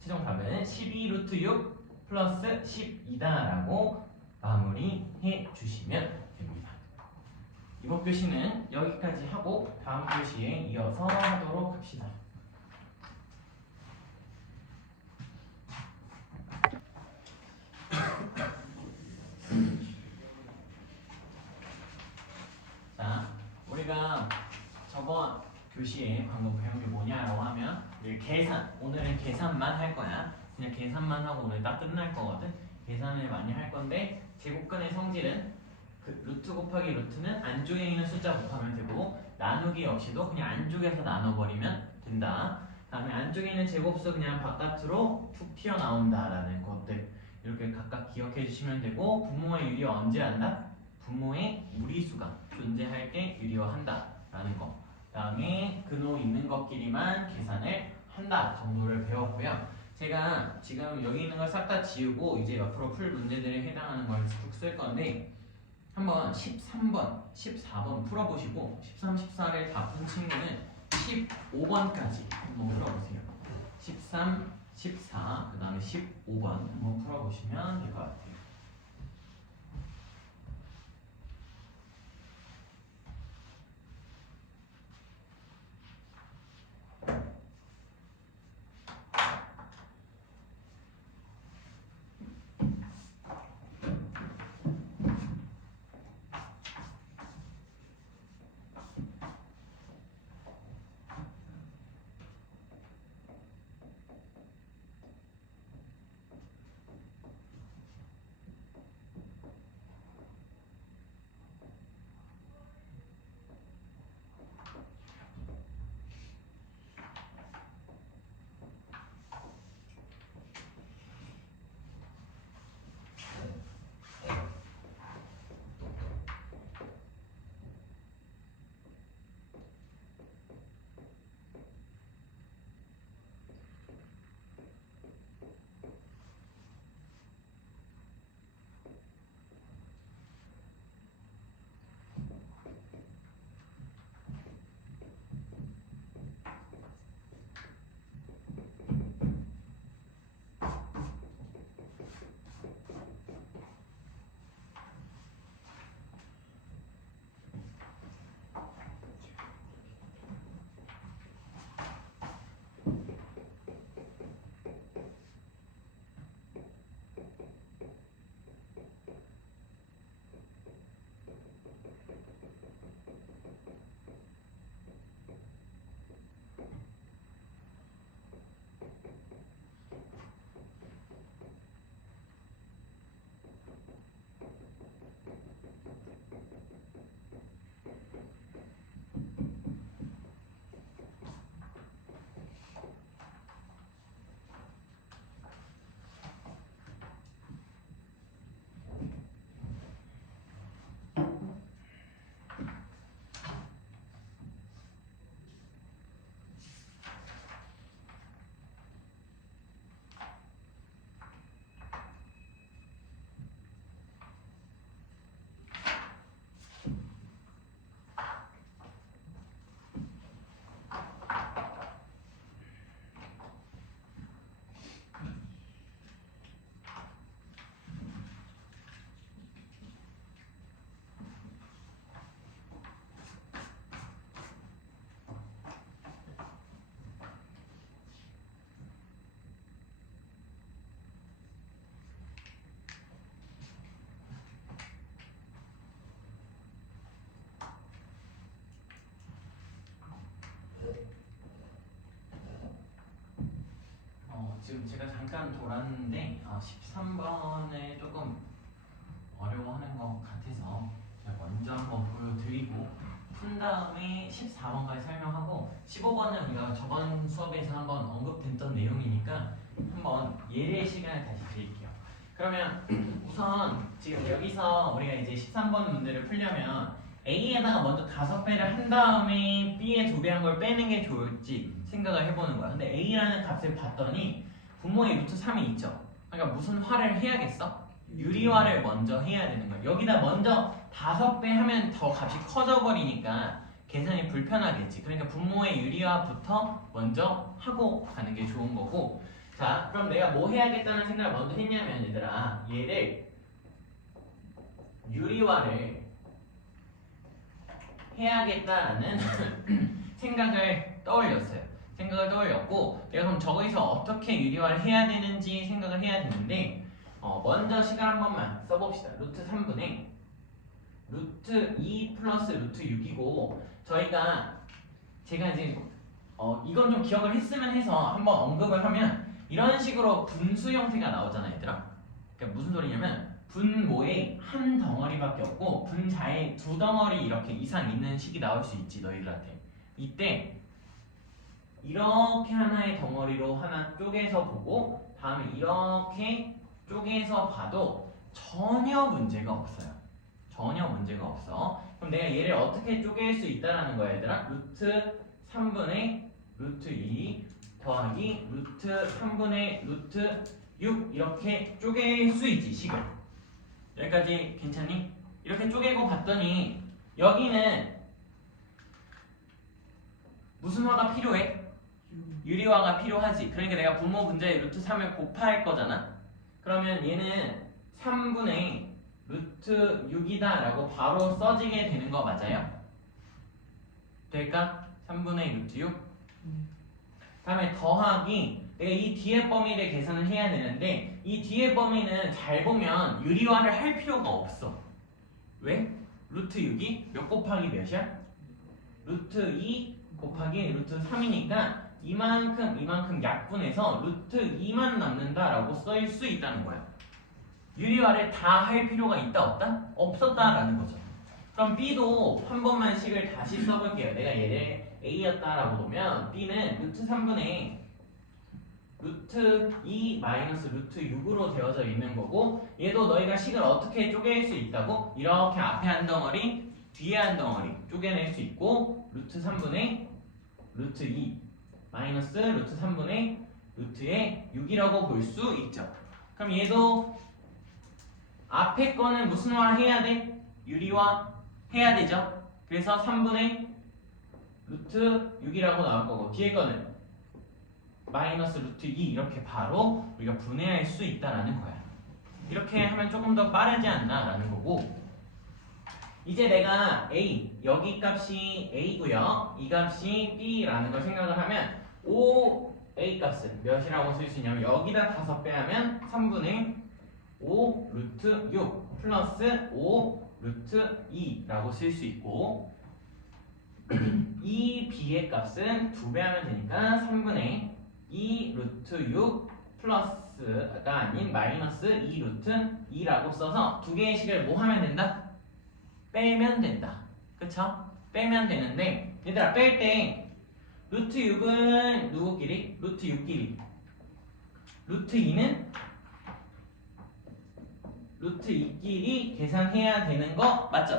최종 답은 12루트 6 플러스 12다라고 마무리해 주시면 됩니다. 이번 교시는 여기까지 하고 다음 교시에 이어서 하도록 합시다. 자, 우리가 저번 교시에 방금 배운 게 뭐냐라고 하면 계산, 오늘은 계산만 할 거야. 그냥 계산만 하고 오늘 딱 끝날 거거든. 계산을 많이 할 건데 제곱근의 성질은 그 루트 곱하기 루트는 안쪽에 있는 숫자 곱하면 되고 나누기 역시도 그냥 안쪽에서 나눠버리면 된다. 다음에 안쪽에 있는 제곱수 그냥 바깥으로 툭 튀어나온다라는 것들 이렇게 각각 기억해 주시면 되고 분모의 유리화 언제 한다? 분모의 무리수가 존재할 때 유리화한다 라는 거. 다음에 근호 있는 것끼리만 계산을 한다 정도를 배웠고요. 제가 지금 여기 있는 걸 싹 다 지우고 이제 옆으로 풀 문제들에 해당하는 걸 쭉 쓸 건데 한번 13번, 14번 풀어보시고 13, 14를 다 푼 친구는 15번까지 한번 풀어보세요. 13, 14, 그 다음에 15번 한번 풀어보시면 될 것 같아요. 지금 제가 잠깐 돌았는데 13번에 조금 어려워하는 것 같아서 제가 먼저 한번 보여드리고 푼 다음에 14번까지 설명하고 15번은 우리가 저번 수업에서 한번 언급됐던 내용이니까 한번 예외 시간을 다시 드릴게요. 그러면 우선 지금 여기서 우리가 이제 13번 문제를 풀려면 A에다가 먼저 5배를 한 다음에 B에 2배 한 걸 빼는 게 좋을지 생각을 해보는 거야. 근데 A라는 값을 봤더니 분모의 루트 3이 있죠. 그러니까 무슨 화를 해야겠어? 유리화를 먼저 해야 되는 거야. 여기다 먼저 5배 하면 더 값이 커져 버리니까 계산이 불편하겠지. 그러니까 분모의 유리화부터 먼저 하고 가는 게 좋은 거고. 자, 그럼 내가 뭐 해야겠다는 생각을 먼저 했냐면 얘들아, 얘를 유리화를 해야겠다라는 생각을 떠올렸어요. 생각을 떠올렸고 내가 그럼 저기서 어떻게 유리화를 해야 되는지 생각을 해야 되는데 먼저 시간 한 번만 써봅시다. 루트 3분의 루트 2 플러스 루트 6이고 저희가 제가 이제 이건 좀 기억을 했으면 해서 한번 언급을 하면 이런 식으로 분수 형태가 나오잖아 얘들아. 그러니까 무슨 소리냐면 분모에 한 덩어리밖에 없고 분자에 두 덩어리 이렇게 이상 있는 식이 나올 수 있지 너희들한테. 이때 이렇게 하나의 덩어리로 하나 쪼개서 보고 다음에 이렇게 쪼개서 봐도 전혀 문제가 없어요. 전혀 문제가 없어. 그럼 내가 얘를 어떻게 쪼갤 수 있다라는 거야 얘들아. 루트 3분의 루트 2 더하기 루트 3분의 루트 6 이렇게 쪼갤 수 있지 식을. 여기까지 괜찮니? 이렇게 쪼개고 봤더니 여기는 무슨 화가 필요해? 유리화가 필요하지. 그러니까 내가 분모 분자에 루트 3을 곱할 거잖아. 그러면 얘는 3분의 루트 6이다 라고 바로 써지게 되는 거 맞아요? 될까? 3분의 루트 6. 다음에 더하기, 내가 이 뒤에 범위를 계산을 해야 되는데 이 뒤에 범위는 잘 보면 유리화를 할 필요가 없어. 왜? 루트 6이 몇 곱하기 몇이야? 루트 2 곱하기 루트 3이니까 이만큼 약분해서 루트 2만 남는다라고 쓸 수 있다는 거야. 유리화를 다 할 필요가 있다 없다? 없었다라는 거죠. 그럼 B도 한 번만 식을 다시 써볼게요. 내가 얘를 A였다라고 보면 B는 루트 3분의 루트 2 마이너스 루트 6으로 되어져 있는 거고 얘도 너희가 식을 어떻게 쪼갤 수 있다고? 이렇게 앞에 한 덩어리 뒤에 한 덩어리 쪼개낼 수 있고 루트 3분의 루트 2 마이너스 루트 3분의 루트의 6이라고 볼 수 있죠. 그럼 얘도 앞에 거는 무슨 화 해야 돼? 유리화 해야 되죠. 그래서 3분의 루트 6이라고 나올 거고 뒤에 거는 마이너스 루트 2 이렇게 바로 우리가 분해할 수 있다라는 거야. 이렇게 하면 조금 더 빠르지 않나 라는 거고 이제 내가 A, 여기 값이 A고요 이 값이 B라는 걸 생각을 하면 A 값은 몇이라고 쓸 수 있냐면 여기다 5 빼면 3분의 5 루트 6 플러스 5 루트 2라고 쓸 수 있고 이 B의 값은 2배 하면 되니까 3분의 2 루트 6 플러스가 아닌 마이너스 2 루트 2라고 써서 두 개의 식을 뭐 하면 된다? 빼면 된다. 그쵸? 빼면 되는데 얘들아 뺄 때 루트 6은 누구끼리? 루트 6끼리 루트 2는 루트 2끼리 계산해야 되는 거 맞죠?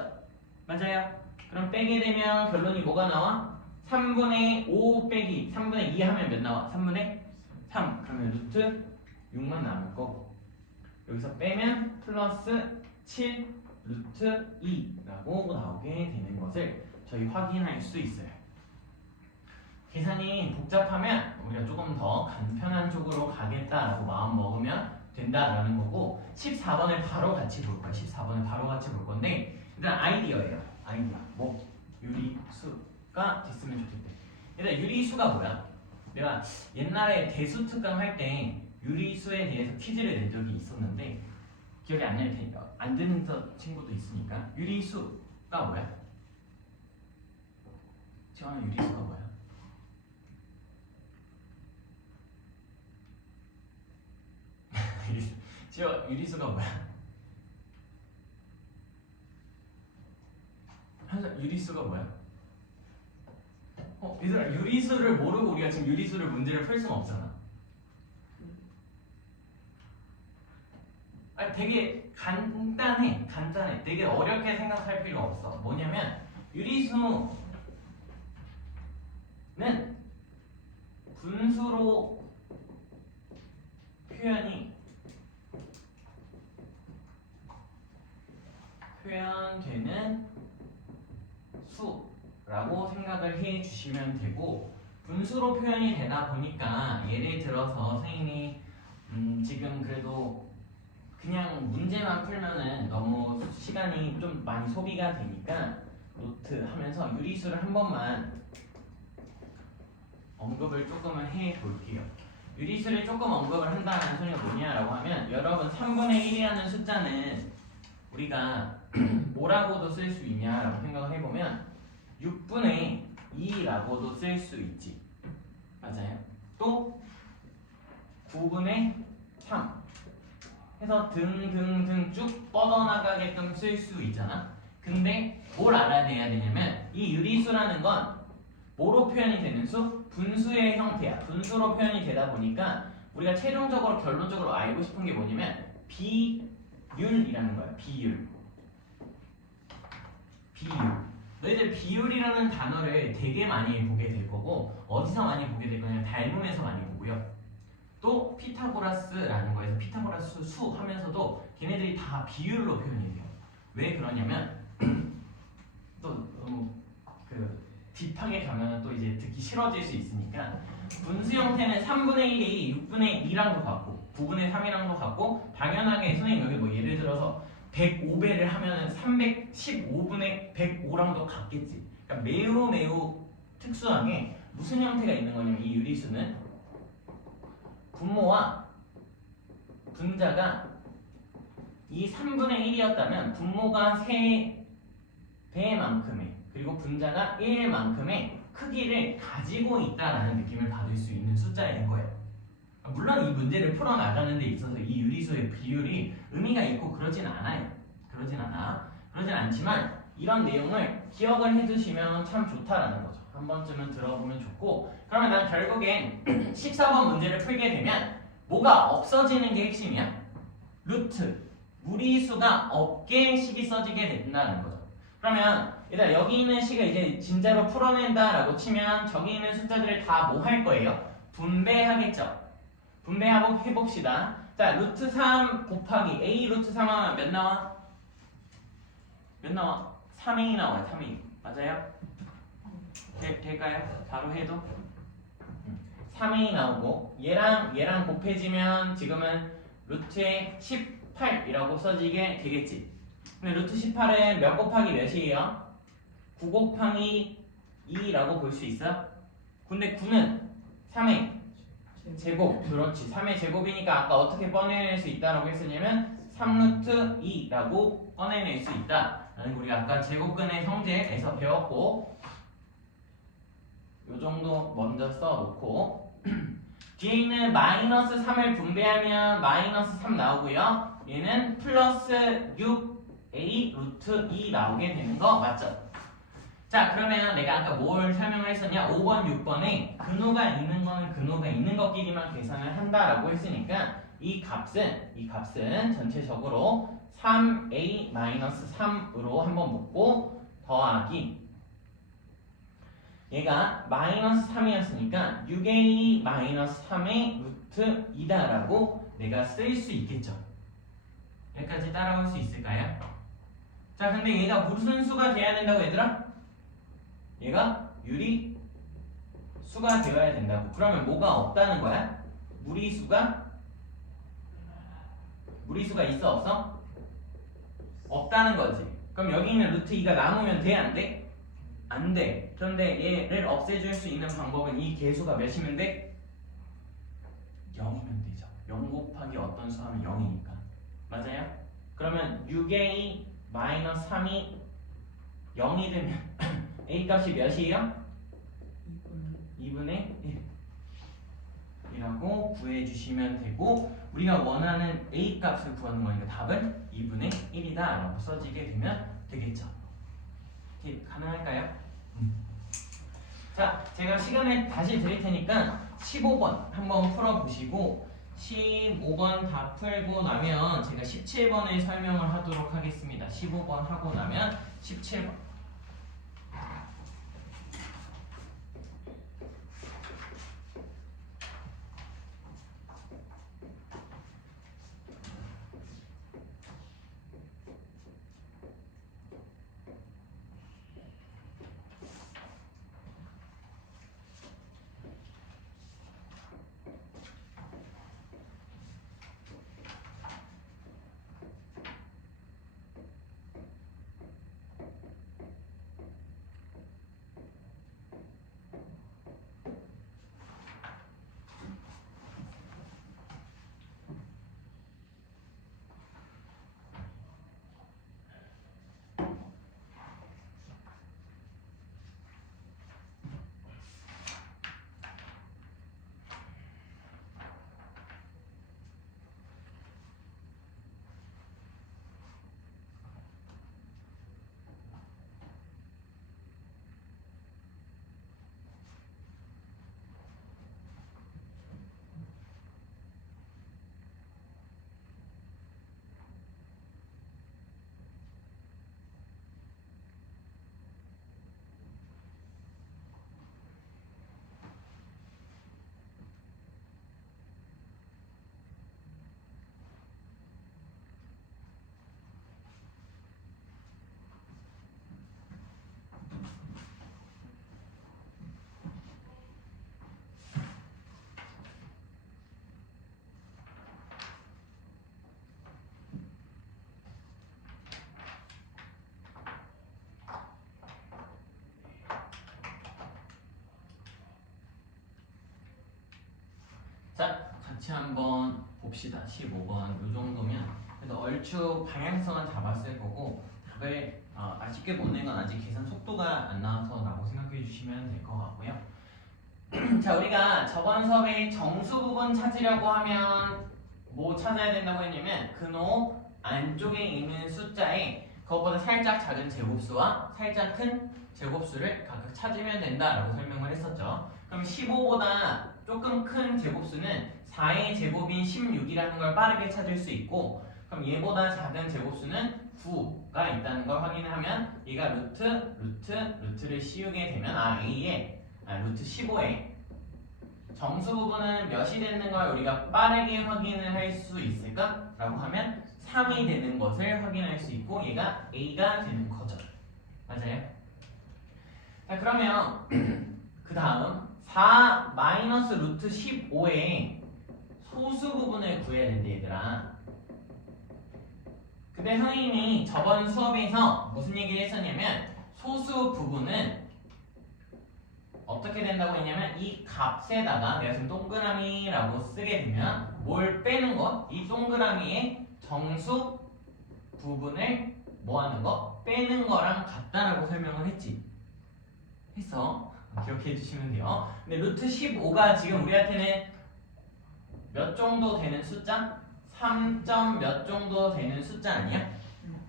맞아요. 그럼 빼게 되면 결론이 뭐가 나와? 3분의 5 빼기 3분의 2 하면 몇 나와? 3분의 3 그러면 루트 6만 남을 거고 여기서 빼면 플러스 7 루트 2라고 나오게 되는 것을 저희 확인할 수 있어요. 계산이 복잡하면 우리가 조금 더 간편한 쪽으로 가겠다라고 마음 먹으면 된다라는 거고 14번을 바로 같이 볼 거야. 14번을 바로 같이 볼 건데 일단 아이디어예요. 아이디어. 뭐 유리수가 됐으면 좋겠대. 일단 유리수가 뭐야? 내가 옛날에 대수 특강 할 때 유리수에 대해서 퀴즈를 낸 적이 있었는데 기억이 안 날 테니까 안 듣는 친구도 있으니까 유리수가 뭐야? 지원아 유리수가 뭐야? 지원 유리수가 뭐야? 유리수가 뭐야? 얘들아 유리수를 모르고 우리가 지금 유리수를 문제를 풀 수는 없잖아. 아니 되게 간단해. 되게 어렵게 생각할 필요 없어. 뭐냐면 유리수는 분수로 표현되는 수라고 생각을 해 주시면 되고 분수로 표현이 되다 보니까 예를 들어서 선생님이 지금 그래도 그냥 문제만 풀면은 너무 시간이 좀 많이 소비가 되니까 노트 하면서 유리수를 한 번만 언급을 조금은 해 볼게요. 유리수를 조금 언급을 한다는 소리가 뭐냐라고 하면 여러분 3분의 1이라는 숫자는 우리가 뭐라고도 쓸 수 있냐라고 생각을 해보면 6분의 2라고도 쓸 수 있지. 맞아요. 또 9분의 3 해서 등등등 쭉 뻗어나가게끔 쓸 수 있잖아. 근데 뭘 알아내야 되냐면 이 유리수라는 건 뭐로 표현이 되는 수? 분수의 형태야. 분수로 표현이 되다 보니까 우리가 최종적으로 결론적으로 알고 싶은 게 뭐냐면 비율이라는 거야. 비율. 너희들 비율이라는 단어를 되게 많이 보게 될 거고 어디서 많이 보게 될 거냐면 닮음에서 많이 보고요. 또 피타고라스라는 거에서 피타고라스 수 하면서도 걔네들이 다 비율로 표현이 돼요. 왜 그러냐면 또 너무 그 딥하게 가면 또 이제 듣기 싫어질 수 있으니까 분수 형태는 3분의 1이 6분의 2랑도 같고 9분의 3이랑도 같고 당연하게 선생님 여기 뭐 예를 들어서 105배를 하면은 315분의 105랑도 같겠지. 그러니까 매우 특수하게 무슨 형태가 있는 거냐면 이 유리수는 분모와 분자가 이 3분의 1이었다면 분모가 3배만큼의 그리고 분자가 1만큼의 크기를 가지고 있다라는 느낌을 받을 수 있는 숫자인 거예요. 물론 이 문제를 풀어나가는 데 있어서 이 유리수의 비율이 의미가 있고 그러진 않아요. 그러진 않지만 이런 내용을 기억을 해두시면 참 좋다라는 거죠. 한 번쯤은 들어보면 좋고 그러면 난 결국엔 14번 문제를 풀게 되면 뭐가 없어지는 게 핵심이야? 루트, 무리수가 없게 식이 써지게 된다는 거죠. 그러면 일단 여기 있는 식을 이제 진짜로 풀어낸다라고 치면 저기 있는 숫자들을 다 뭐 할 거예요? 분배하겠죠. 분배하고 해봅시다. 자, 루트 3 곱하기 a 루트 3 하면 몇 나와? 몇 나와? 3a 나와요. 3a. 맞아요? 될까요? 바로 해도? 3a 나오고 얘랑 곱해지면 지금은 루트에 18이라고 써지게 되겠지. 근데 루트 18은 몇 곱하기 몇이에요? 9 곱하기 2라고 볼 수 있어? 근데 9는 3의 제곱. 그렇지. 3의 제곱이니까 아까 어떻게 꺼내낼 수 있다라고 했었냐면 3루트 2라고 꺼내낼 수 있다 라는 거 우리가 아까 제곱근의 형제에서 배웠고 요 정도 먼저 써놓고 뒤에 있는 마이너스 3을 분배하면 마이너스 3 나오고요. 얘는 플러스 6a 루트 2 나오게 되는 거 맞죠? 자, 그러면 내가 아까 뭘 설명을 했었냐? 5번, 6번에 근호가 있는 거는 근호가 있는 것끼리만 계산을 한다라고 했으니까 이 값은 전체적으로 3a-3으로 한번 묶고 더하기 얘가 마이너스 3이었으니까 6a-3의 루트 2다라고 내가 쓸 수 있겠죠. 여기까지 따라올 수 있을까요? 자, 근데 얘가 무슨 수가 돼야 된다고 얘들아? 얘가 유리수가 되어야 된다고. 그러면 뭐가 없다는 거야? 무리수가 있어 없어? 없다는 거지. 그럼 여기 있는 루트 2가 남으면 돼 안 돼? 안 돼. 그런데 얘를 없애줄 수 있는 방법은 이 개수가 몇이면 돼? 0이면 되죠. 0 곱하기 어떤 수 하면 0이니까. 맞아요? 그러면 6a-3이 0이 되면 a 값이 몇이에요? 2분의 1이라고 구해주시면 되고 우리가 원하는 a 값을 구하는 거니까 답은 2분의 1이다 라고 써지게 되면 되겠죠. 이렇게 가능할까요? 자, 제가 시간을 다시 드릴 테니까 15번 한번 풀어보시고 15번 다 풀고 나면 제가 17번을 설명을 하도록 하겠습니다. 15번 하고 나면 17번 같이 한번 봅시다. 15번 이 정도면 그래도 얼추 방향성은 잡았을 거고 답을 아쉽게 못 낸 건 아직 계산 속도가 안 나와서라고 생각해 주시면 될 것 같고요. 자, 우리가 저번 수업에 정수 부분 찾으려고 하면 뭐 찾아야 된다고 했냐면 근호 안쪽에 있는 숫자에 그것보다 살짝 작은 제곱수와 살짝 큰 제곱수를 각각 찾으면 된다라고 설명을 했었죠. 그럼 15보다 조금 큰 제곱수는 4의 제곱인 16이라는 걸 빠르게 찾을 수 있고, 그럼 얘보다 작은 제곱수는 9가 있다는 걸 확인하면 얘가 루트를 씌우게 되면 A의 루트 15의 정수 부분은 몇이 되는 걸 우리가 빠르게 확인을 할 수 있을까? 라고 하면 3이 되는 것을 확인할 수 있고 얘가 A가 되는 거죠. 맞아요? 자, 그러면 그 다음 4 마이너스 루트 15의 소수 부분을 구해야 된대 얘들아. 근데 선생님이 저번 수업에서 무슨 얘기를 했었냐면 소수 부분은 어떻게 된다고 했냐면 이 값에다가 내가 지금 동그라미라고 쓰게 되면 뭘 빼는 거? 이 동그라미의 정수 부분을 뭐 하는 거? 빼는 거랑 같다라고 설명을 했지. 했어. 기억해 주시면 돼요. 근데 루트 15가 지금 우리한테는 몇 정도 되는 숫자? 3점 몇 정도 되는 숫자 아니야?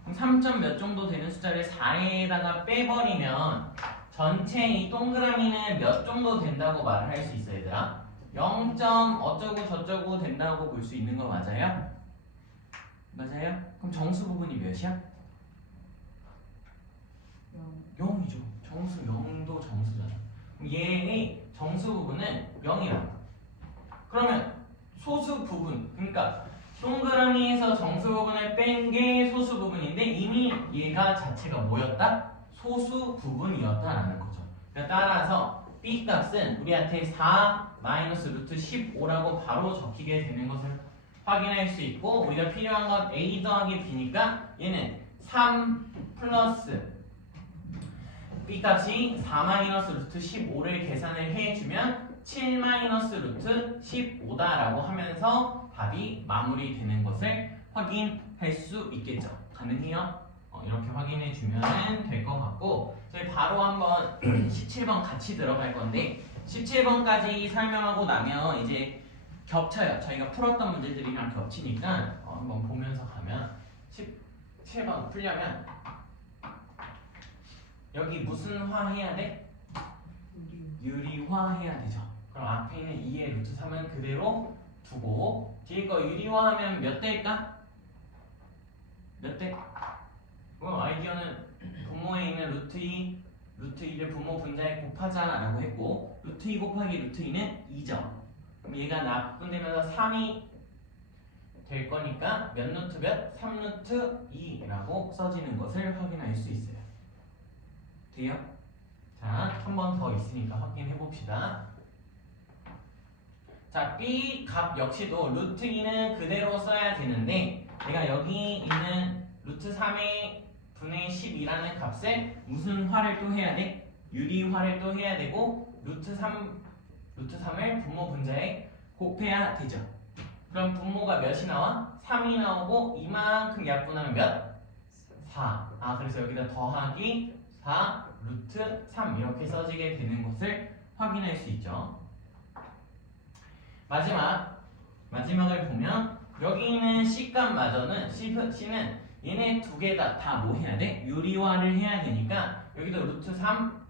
3점 몇 정도 되는 숫자를 4에다가 빼버리면 전체 이 동그라미는 몇 정도 된다고 말을 할 수 있어 얘들아? 0. 어쩌고 저쩌고 된다고 볼 수 있는 거 맞아요? 맞아요? 그럼 정수 부분이 몇이야? 0이죠. 정수 0도 정수잖아. 그럼 얘의 정수 부분은 0이라고. 그러면 소수 부분, 그러니까 동그라미에서 정수 부분을 뺀 게 소수 부분인데 이미 얘가 자체가 뭐였다? 소수 부분이었다라는 거죠. 그러니까 따라서 B 값은 우리한테 4 마이너스 루트 15라고 바로 적히게 되는 것을 확인할 수 있고, 우리가 필요한 건 A 더하기 B니까 얘는 3 플러스 B 값이 4 마이너스 루트 15를 계산을 해주면 7 마이너스 루트 15다라고 하면서 답이 마무리되는 것을 확인할 수 있겠죠. 가능해요? 이렇게 확인해 주면 될 것 같고, 저희 바로 한번 17번 같이 들어갈 건데 17번까지 설명하고 나면 이제 겹쳐요. 저희가 풀었던 문제들이랑 겹치니까 한번 보면서 가면 17번 풀려면 여기 무슨 화 해야 돼? 유리화 해야 되죠. 그럼 앞에 있는 2의 루트 3은 그대로 두고 뒤에 거 유리화하면 몇 대일까? 몇 대? 아이디어는 분모에 있는 루트 2를 분모 분자에 곱하자라고 했고 루트 2 곱하기 루트 2는 2죠. 그럼 얘가 나분되면서 3이 될 거니까 몇 루트 몇? 3루트 2라고 써지는 것을 확인할 수 있어요. 돼요? 자, 한 번 더 있으니까 확인해 봅시다. 자, B 값 역시도 루트 2는 그대로 써야 되는데 내가 여기 있는 루트 3의 분의 10이라는 값에 무슨 화를 또 해야 돼? 유리화를 또 해야 되고 루트 3을 분모 분자에 곱해야 되죠. 그럼 분모가 몇이 나와? 3이 나오고 이만큼 약분하면 몇? 4. 그래서 여기다 더하기 4 루트 3 이렇게 써지게 되는 것을 확인할 수 있죠. 마지막을 보면 여기 있는 C값마저는 C는 얘네 두 개 다 뭐 해야 돼? 유리화를 해야 되니까 여기도 루트 3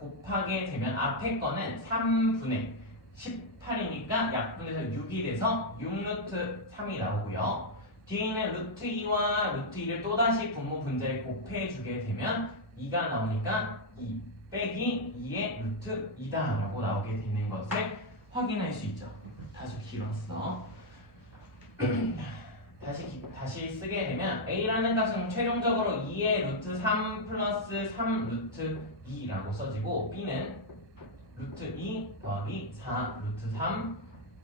곱하게 되면 앞에 거는 3분의 18이니까 약분해서 6이 돼서 6루트 3이 나오고요. 뒤에 있는 루트 2와 루트 2를 또다시 분모 분자에 곱해주게 되면 2가 나오니까 2 빼기 2의 루트 2다 라고 나오게 되는 것을 확인할 수 있죠. 다시 길었어. 다시 쓰게 되면 A라는 값은 최종적으로 2의 루트 3 플러스 3 루트 2라고 써지고 B는 루트 2 더하기 4 루트 3,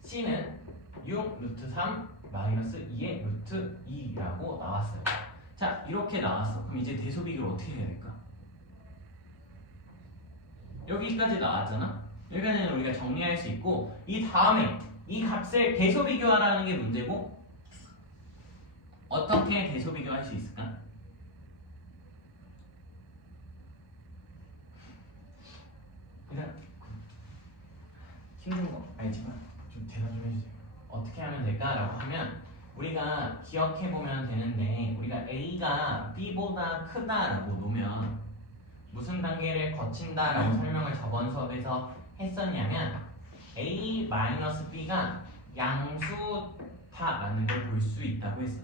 C는 6 루트 3 마이너스 2의 루트 2라고 나왔어요. 자, 이렇게 나왔어. 그럼 이제 대소비교를 어떻게 해야 될까? 여기까지 나왔잖아? 여기까지는 우리가 정리할 수 있고 이 다음에 이 값을 계소 비교하라는 게 문제고 어떻게 계소 비교할 수 있을까? 그냥 힘든 거 알지만 좀 대답 좀 해주세요. 어떻게 하면 될까라고 하면 우리가 기억해 보면 되는데 우리가 A가 B보다 크다라고 놓으면 무슨 단계를 거친다라고 설명을 저번 수업에서 했었냐면 A-B가 양수다라는 걸 볼 수 있다고 했어.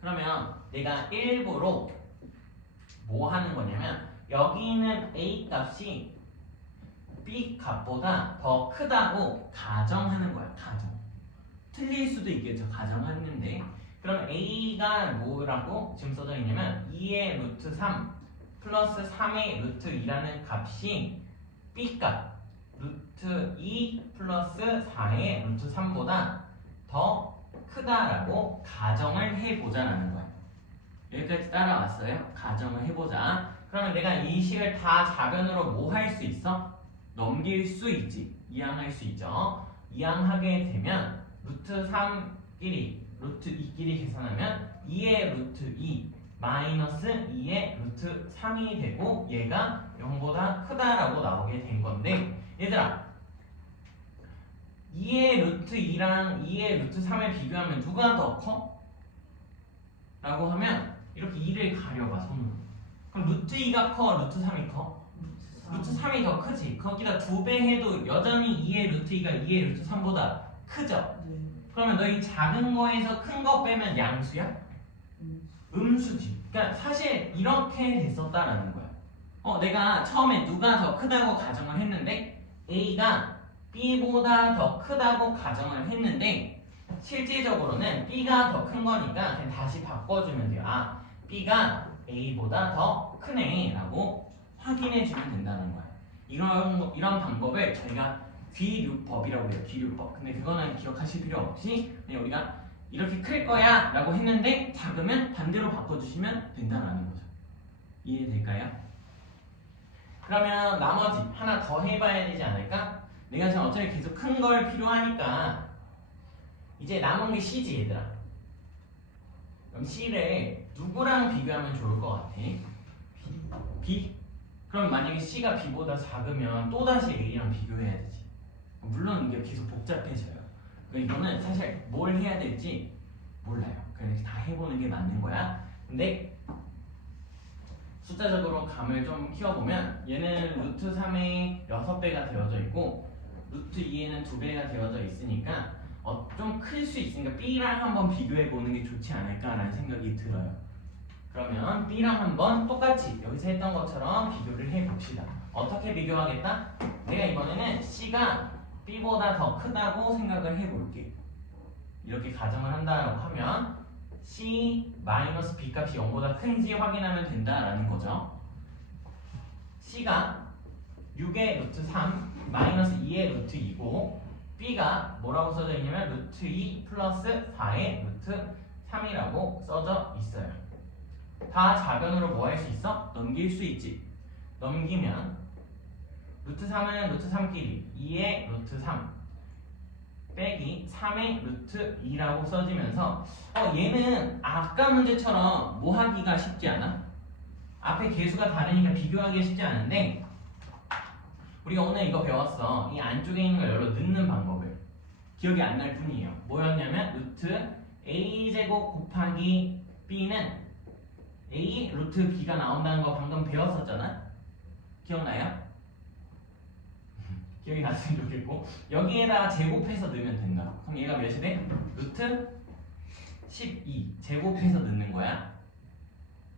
그러면 내가 일부러 뭐 하는 거냐면 여기 있는 A 값이 B 값보다 더 크다고 가정하는 거야. 가정. 틀릴 수도 있겠죠. 가정하는데 그럼 A가 뭐라고 지금 써져 있냐면 2의 루트 3 플러스 3의 루트 2라는 값이 B 값 루트 2 플러스 4의 루트 3보다 더 크다라고 가정을 해보자라는 거야. 여기까지 따라왔어요? 가정을 해보자. 그러면 내가 이 식을 다 자변으로 뭐 할 수 있어? 넘길 수 있지. 이항할 수 있죠. 이항하게 되면 루트 3끼리 루트 2끼리 계산하면 2의 루트 2 마이너스 2의 루트 3이 되고 얘가 0보다 크다라고 나오게 된 건데 얘들아 2의 루트 2랑 2의 루트 3을 비교하면 누가 더 커? 라고 하면 이렇게 2를 가려봐 손으로. 그럼 루트 2가 커? 루트 3이 커? 루트 3이 더 크지. 거기다 2배 해도 여전히 2의 루트 2가 2의 루트 3보다 크죠? 네. 그러면 너희 작은 거에서 큰 거 빼면 양수야? 음수지. 그러니까 사실 이렇게 됐었다라는 거야. 내가 처음에 누가 더 크다고 가정을 했는데 A가 B보다 더 크다고 가정을 했는데 실질적으로는 B가 더 큰 거니까 그냥 다시 바꿔주면 돼요. 아, B가 A보다 더 크네 라고 확인해주면 된다는 거야. 이런 방법을 저희가 귀류법이라고 해요. 귀류법. 근데 그거는 기억하실 필요 없이 그냥 우리가 이렇게 클 거야 라고 했는데 작으면 반대로 바꿔주시면 된다는 거죠. 이해될까요? 그러면 나머지 하나 더 해봐야 되지 않을까? 내가 지금 어차피 계속 큰 걸 필요하니까 이제 남은 게 C지 얘들아. 그럼 C를 누구랑 비교하면 좋을 것 같아? B? 그럼 만약에 C가 B보다 작으면 또다시 A랑 비교해야 되지. 물론 이게 계속 복잡해져요. 이거는 사실 뭘 해야 될지 몰라요. 그냥 다 해보는 게 맞는 거야. 근데 숫자적으로 감을 좀 키워보면 얘는 루트 3의 6배가 되어져 있고 루트 2에는 2배가 되어져 있으니까 좀 클 수 있으니까 B랑 한번 비교해보는 게 좋지 않을까라는 생각이 들어요. 그러면 B랑 한번 똑같이 여기서 했던 것처럼 비교를 해봅시다. 어떻게 비교하겠다? 내가 이번에는 C가 B보다 더 크다고 생각을 해볼게. 이렇게 가정을 한다고 하면 C-B 값이 0보다 큰지 확인하면 된다라는 거죠. C가 6의 루트 3 마이너스 2의 루트 2고 B가 뭐라고 써져 있냐면 루트 2 플러스 4의 루트 3이라고 써져 있어요. 다 자변으로 뭐 할 수 있어? 넘길 수 있지. 넘기면 루트 3은 루트 3끼리 2의 루트 3 빼기 3의 루트 2라고 써지면서 얘는 아까 문제처럼 뭐 하기가 쉽지 않아? 앞에 개수가 다르니까 비교하기가 쉽지 않은데 우리가 오늘 이거 배웠어. 이 안쪽에 있는 걸 여기로 넣는 방법을 기억이 안 날 뿐이에요. 뭐였냐면 루트 a제곱 곱하기 b는 a 루트 b가 나온다는 거 방금 배웠었잖아. 기억나요? 기억이 났으면 좋겠고 여기에다 제곱해서 넣으면 된다. 그럼 얘가 몇이 돼? 루트 12 제곱해서 넣는 거야.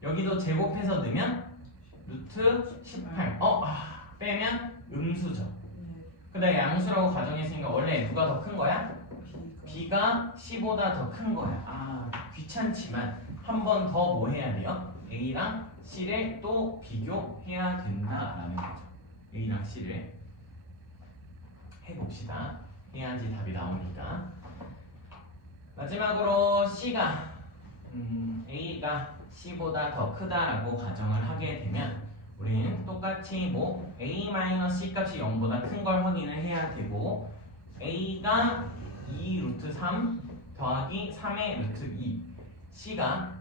여기도 제곱해서 넣으면 루트 18 빼면 음수죠. 근데 양수라고 가정했으니까 원래 누가 더 큰 거야? B가 C보다 더 큰 거야. 귀찮지만 한 번 더 뭐 해야 돼요? A랑 C를 또 비교해야 된다라는 거죠. A랑 C를 해봅시다. 해야지 답이 나오니까. 마지막으로 C가 A가 C보다 더 크다라고 가정을 하게 되면 우리는 똑같이 A-C 값이 0보다 큰 걸 확인을 해야 되고 A가 2 루트 3 더하기 3의 루트 2 C가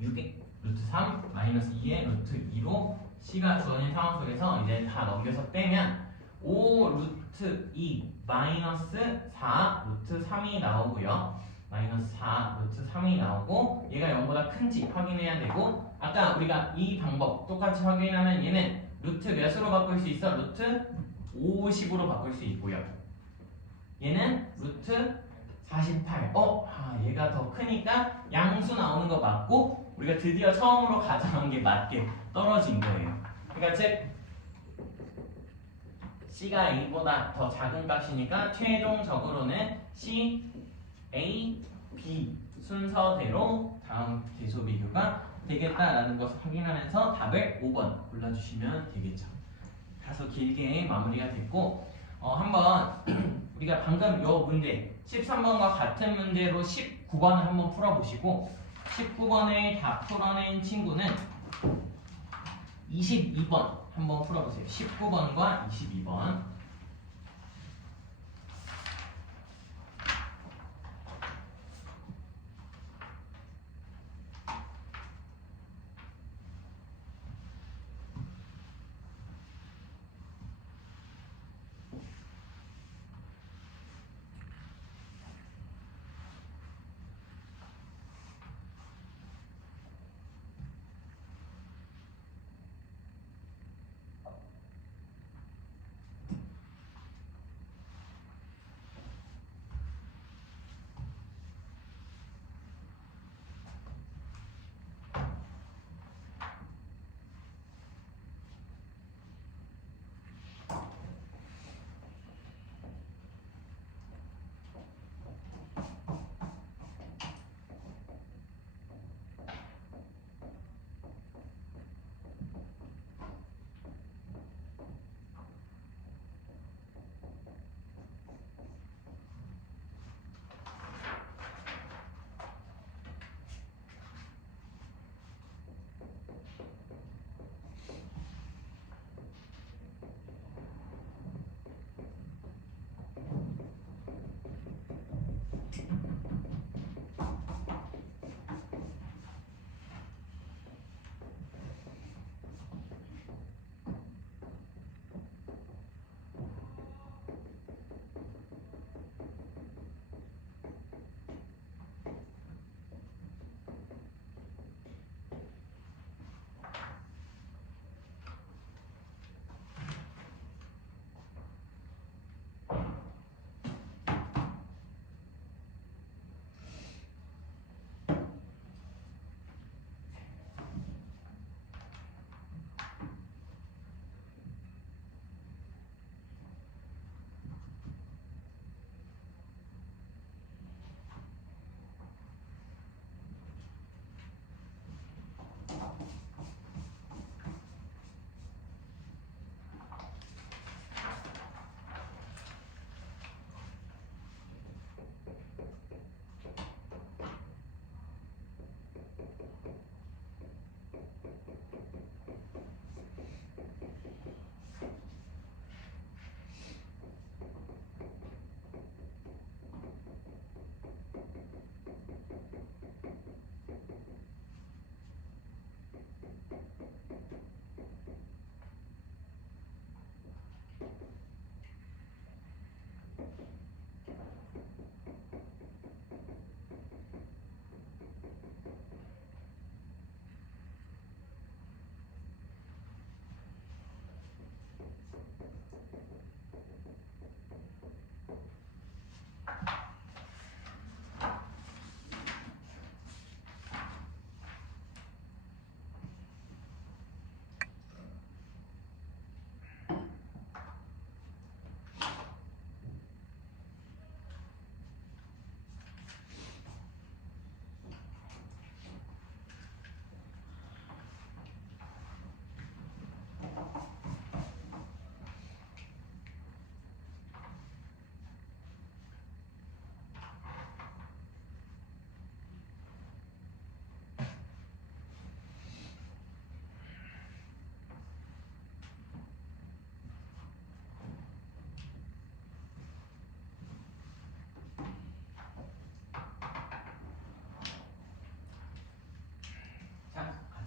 6의 루트 3 마이너스 2의 루트 2로 C가 주어진 상황 속에서 이제 다 넘겨서 빼면 5 루트 2 마이너스 4 루트 3이 나오고요. 마이너스 4 루트 3이 나오고 얘가 0보다 큰지 확인해야 되고 아까 우리가 이 방법 똑같이 확인하면 얘는 루트 몇으로 바꿀 수 있어? 루트 50으로 바꿀 수 있고요. 얘는 루트 48. 얘가 더 크니까 양수 나오는 거 맞고 우리가 드디어 처음으로 가정한 게 맞게 떨어진 거예요. 그러니까 즉 C가 A보다 더 작은 값이니까 최종적으로는 C, A, B 순서대로 다음 계수 비교가 되겠다라는 것을 확인하면서 답을 5번 골라주시면 되겠죠. 다소 길게 마무리가 됐고 한번 우리가 방금 요 문제 13번과 같은 문제로 19번을 한번 풀어보시고 19번을 다 풀어낸 친구는 22번 한번 풀어보세요. 19번과 22번.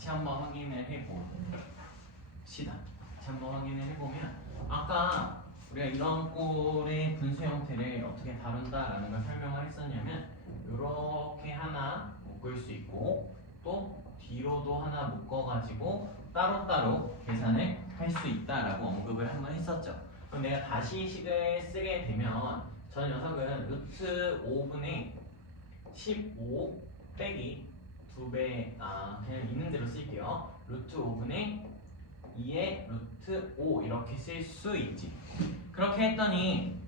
같이 한번 확인을 해봅시다. 같이 한번 확인을 해보면 아까 우리가 이런 꼴의 분수 형태를 어떻게 다룬다라는 걸 설명을 했었냐면 이렇게 하나 묶을 수 있고 또 뒤로도 하나 묶어가지고 따로따로 계산을 할 수 있다라고 언급을 한번 했었죠. 그럼 내가 다시 식을 쓰게 되면 저 녀석은 루트 5분의 15 빼기 2배 그냥 있는 대로 쓸게요. 루트 5분의 2의 루트 5 이렇게 쓸 수 있지. 그렇게 했더니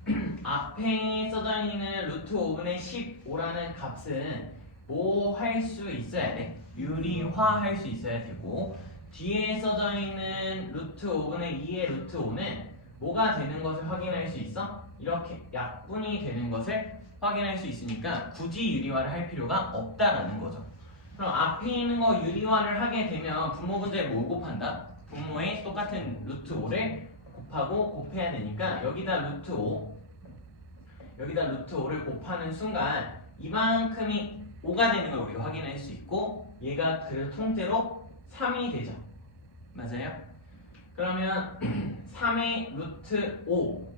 앞에 써져 있는 루트 5분의 15라는 값은 뭐 할 수 있어야 돼? 유리화할 수 있어야 되고 뒤에 써져 있는 루트 5분의 2의 루트 5는 뭐가 되는 것을 확인할 수 있어? 이렇게 약분이 되는 것을 확인할 수 있으니까 굳이 유리화를 할 필요가 없다라는 거죠. 그럼 앞에 있는 거 유리화를 하게 되면 분모 분자에 뭘 곱한다? 분모에 똑같은 루트 5를 곱하고 곱해야 되니까 여기다 루트 5를 곱하는 순간 이만큼이 5가 되는 걸 우리가 확인할 수 있고 얘가 그래서 통째로 3이 되죠. 맞아요? 그러면 3의 루트 5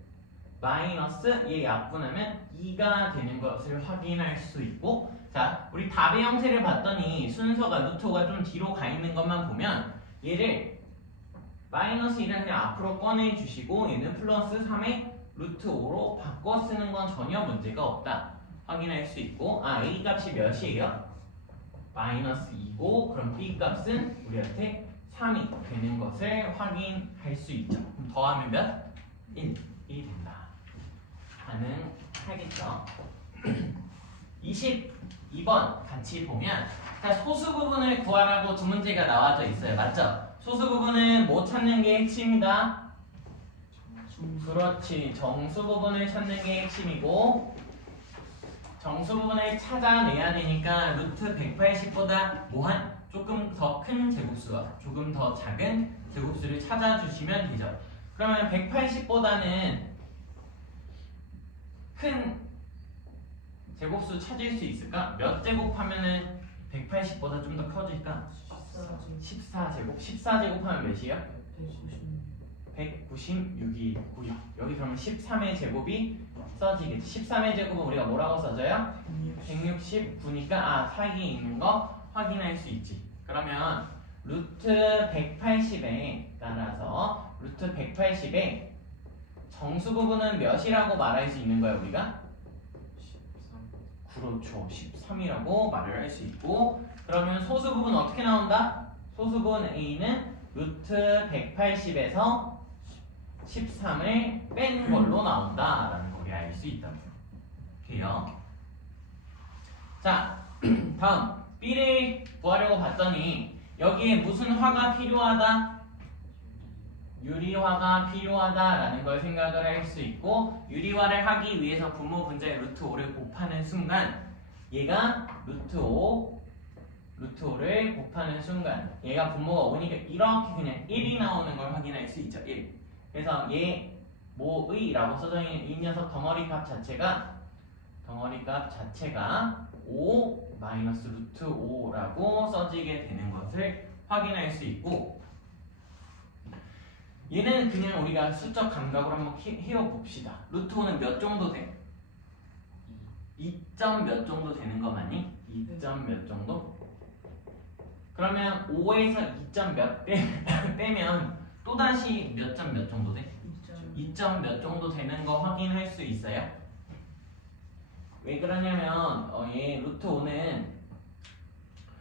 마이너스 얘 약분하면 2가 되는 것을 확인할 수 있고 자 우리 답의 형태를 봤더니 순서가 루트 5가 좀 뒤로 가 있는 것만 보면 얘를 마이너스 2를 그냥 앞으로 꺼내주시고 얘는 플러스 3의 루트 5로 바꿔 쓰는 건 전혀 문제가 없다 확인할 수 있고 A 값이 몇이에요? 마이너스 2고 그럼 B 값은 우리한테 3이 되는 것을 확인할 수 있죠. 그럼 더하면 몇? 1이 된다. 가능하겠죠? 22번 같이 보면 자, 소수 부분을 구하라고 두 문제가 나와져 있어요. 맞죠? 소수 부분은 뭐 찾는 게 핵심이다? 그렇지. 정수 부분을 찾는 게 핵심이고 정수 부분을 찾아내야 되니까 루트 180보다 뭐한? 조금 더 큰 제곱수와 조금 더 작은 제곱수를 찾아주시면 되죠. 그러면 180보다는 큰 제곱수 찾을 수 있을까? 몇 제곱하면은 180보다 좀 더 커질까? 14제곱. 14제곱하면 몇이에요? 196이고요. 여기 그러면 13의 제곱이 써지겠지. 13의 제곱은 우리가 뭐라고 써져요? 169니까 사이에 있는 거 확인할 수 있지. 그러면 루트 180에 따라서 루트 180에 정수 부분은 몇이라고 말할 수 있는 거야 우리가? 13. 그렇죠. 13이라고 말을 할 수 있고 그러면 소수 부분 어떻게 나온다? 소수 부분 A는 루트 180에서 13을 뺀 걸로 나온다라는 걸 알 수 있다고요. 돼요? 자, 다음 B를 구하려고 봤더니 여기에 무슨 화가 필요하다? 유리화가 필요하다라는 걸 생각을 할 수 있고 유리화를 하기 위해서 분모 분자의 루트 5를 곱하는 순간 얘가 루트 5를 곱하는 순간 얘가 분모가 5니까 이렇게 그냥 1이 나오는 걸 확인할 수 있죠. 1. 그래서 얘 뭐의 라고 써져 있는 이 녀석 덩어리 값 자체가 5 마이너스 루트 5라고 써지게 되는 것을 확인할 수 있고 얘는 그냥 우리가 수적 감각으로 한번 해봅시다. 루트 5는 몇 정도 돼? 2점 몇 정도 되는 거 맞니? 2점 몇 정도? 그러면 5에서 2점 몇 빼면 또다시 몇 점 몇 정도 돼? 2점 몇 정도 되는 거 확인할 수 있어요? 왜 그러냐면 얘 루트 5는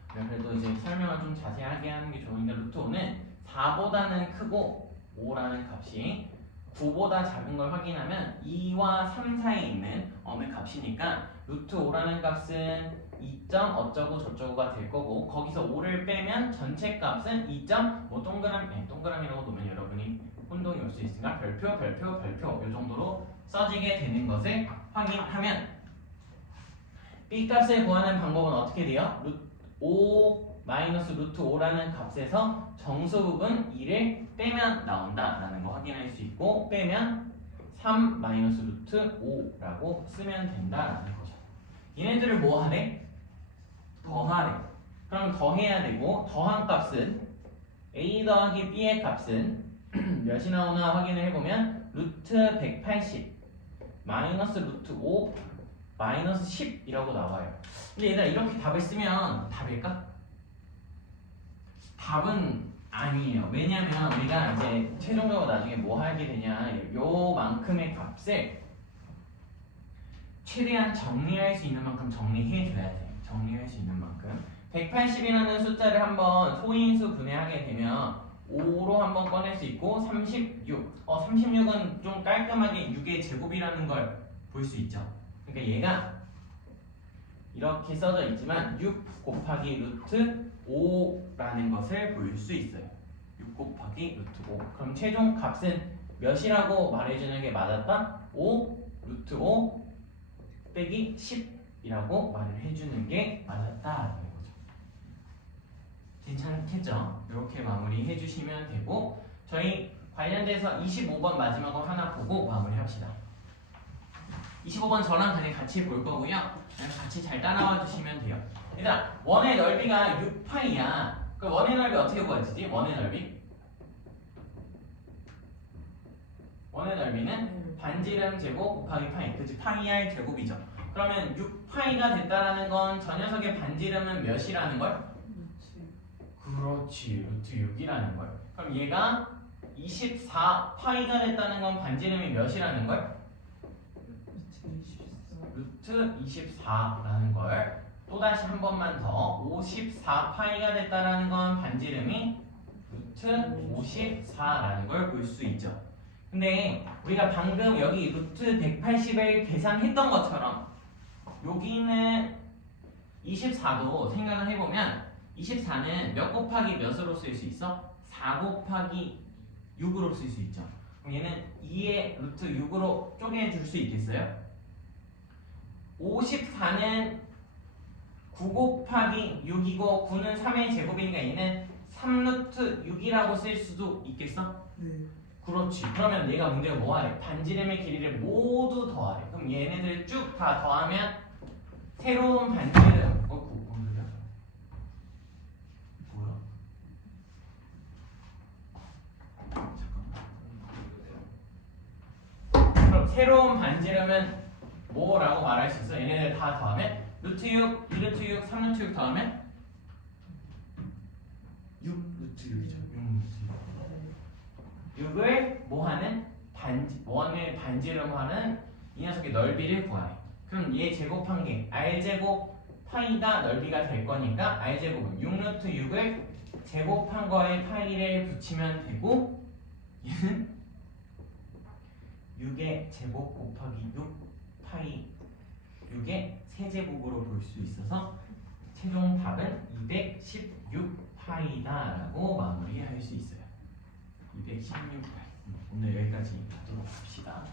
그래도 이제 설명을 좀 자세하게 하는 게 좋으니까 루트 5는 4보다는 크고 5라는 값이 9보다 작은 걸 확인하면 2와 3 사이에 있는 어느 값이니까 루트 5라는 값은 2점 어쩌고 저쩌고가 될 거고 거기서 5를 빼면 전체 값은 2점 뭐 동그라미라고 놓으면 여러분이 혼동이 올 수 있으니까 별표 이 정도로 써지게 되는 것을 확인하면 B 값을 구하는 방법은 어떻게 돼요? 5 마이너스 루트 5라는 값에서 정수 부분 2를 빼면 나온다라는 거 확인할 수 있고 빼면 3 마이너스 루트 5라고 쓰면 된다라는 거죠. 얘네들을 뭐 하래? 더하래. 그럼 더해야 되고 더한 값은 a 더하기 b의 값은 몇이 나오나 확인을 해보면 루트 180 마이너스 루트 5 마이너스 10이라고 나와요. 근데 얘들아 이렇게 답을 쓰면 답일까? 답은 아니에요. 왜냐면 우리가 이제 최종적으로 나중에 뭐 하게 되냐, 요만큼의 값을 최대한 정리할 수 있는 만큼 정리해 줘야 돼. 정리할 수 있는 만큼 180이라는 숫자를 한번 소인수 분해하게 되면 5로 한번 꺼낼 수 있고 36 36은 좀 깔끔하게 6의 제곱이라는 걸 볼 수 있죠. 그러니까 얘가 이렇게 써져 있지만 6 곱하기 루트 5라는 것을 볼 수 있어요. 6 곱하기 루트 5. 그럼 최종 값은 몇이라고 말해주는 게 맞았다? 5 루트 5 빼기 10이라고 말을 해주는 게 맞았다라는 거죠. 괜찮겠죠? 이렇게 마무리 해주시면 되고, 저희 관련돼서 25번 마지막으로 하나 보고 마무리합시다. 25번 저랑 그냥 같이 볼 거고요. 같이 잘 따라와 주시면 돼요. 일단 원의 넓이가 6파이야. 그럼 원의 넓이 어떻게 구해지지? 원의 넓이? 원의 넓이는 반지름 제곱 곱하기 파이. 그치? 파이 r 제곱이죠. 그러면 6파이가 됐다라는 건 저 녀석의 반지름은 몇이라는 걸? 그렇지. 루트 6이라는 걸. 그럼 얘가 24파이가 됐다는 건 반지름이 몇이라는 걸? 루트 24라는 걸. 또다시 한 번만 더 54파이가 됐다라는 건 반지름이 루트 54라는 걸 볼 수 있죠. 근데 우리가 방금 여기 루트 180을 계산했던 것처럼 여기는 24도 생각을 해보면 24는 몇 곱하기 몇으로 쓸 수 있어? 4 곱하기 6으로 쓸 수 있죠. 그럼 얘는 2의 루트 6으로 쪼개줄 수 있겠어요? 54는 9 곱하기 6이고 9는 3의 제곱이니까 얘는 3루트 6이라고 쓸 수도 있겠어? 네. 그렇지. 그러면 얘가 문제가 뭐 하래? 반지름의 길이를 모두 더하래. 그럼 얘네들 쭉 다 더하면 새로운 반지름 뭔 소리야? 뭐야? 잠깐만. 그럼 새로운 반지름은 뭐라고 말할 수 있어? 얘네들 다 더하면 루트 6, 2루트 6, 3루트 6 더하면 6루트 6이죠. 6을 뭐하는? 원의 반지름하는 이 녀석의 넓이를 구하래. 그럼 얘 제곱한 게 r제곱 파이가 넓이가 될 거니까 r제곱은 6루트 6을 제곱한 거에 파이를 붙이면 되고, 얘는 6의 제곱 곱하기 6 파이 6의 세제곱으로 볼 수 있어서 최종 답은 216파이다 라고 마무리할 수 있어요. 216파이. 오늘 여기까지 하도록 합시다.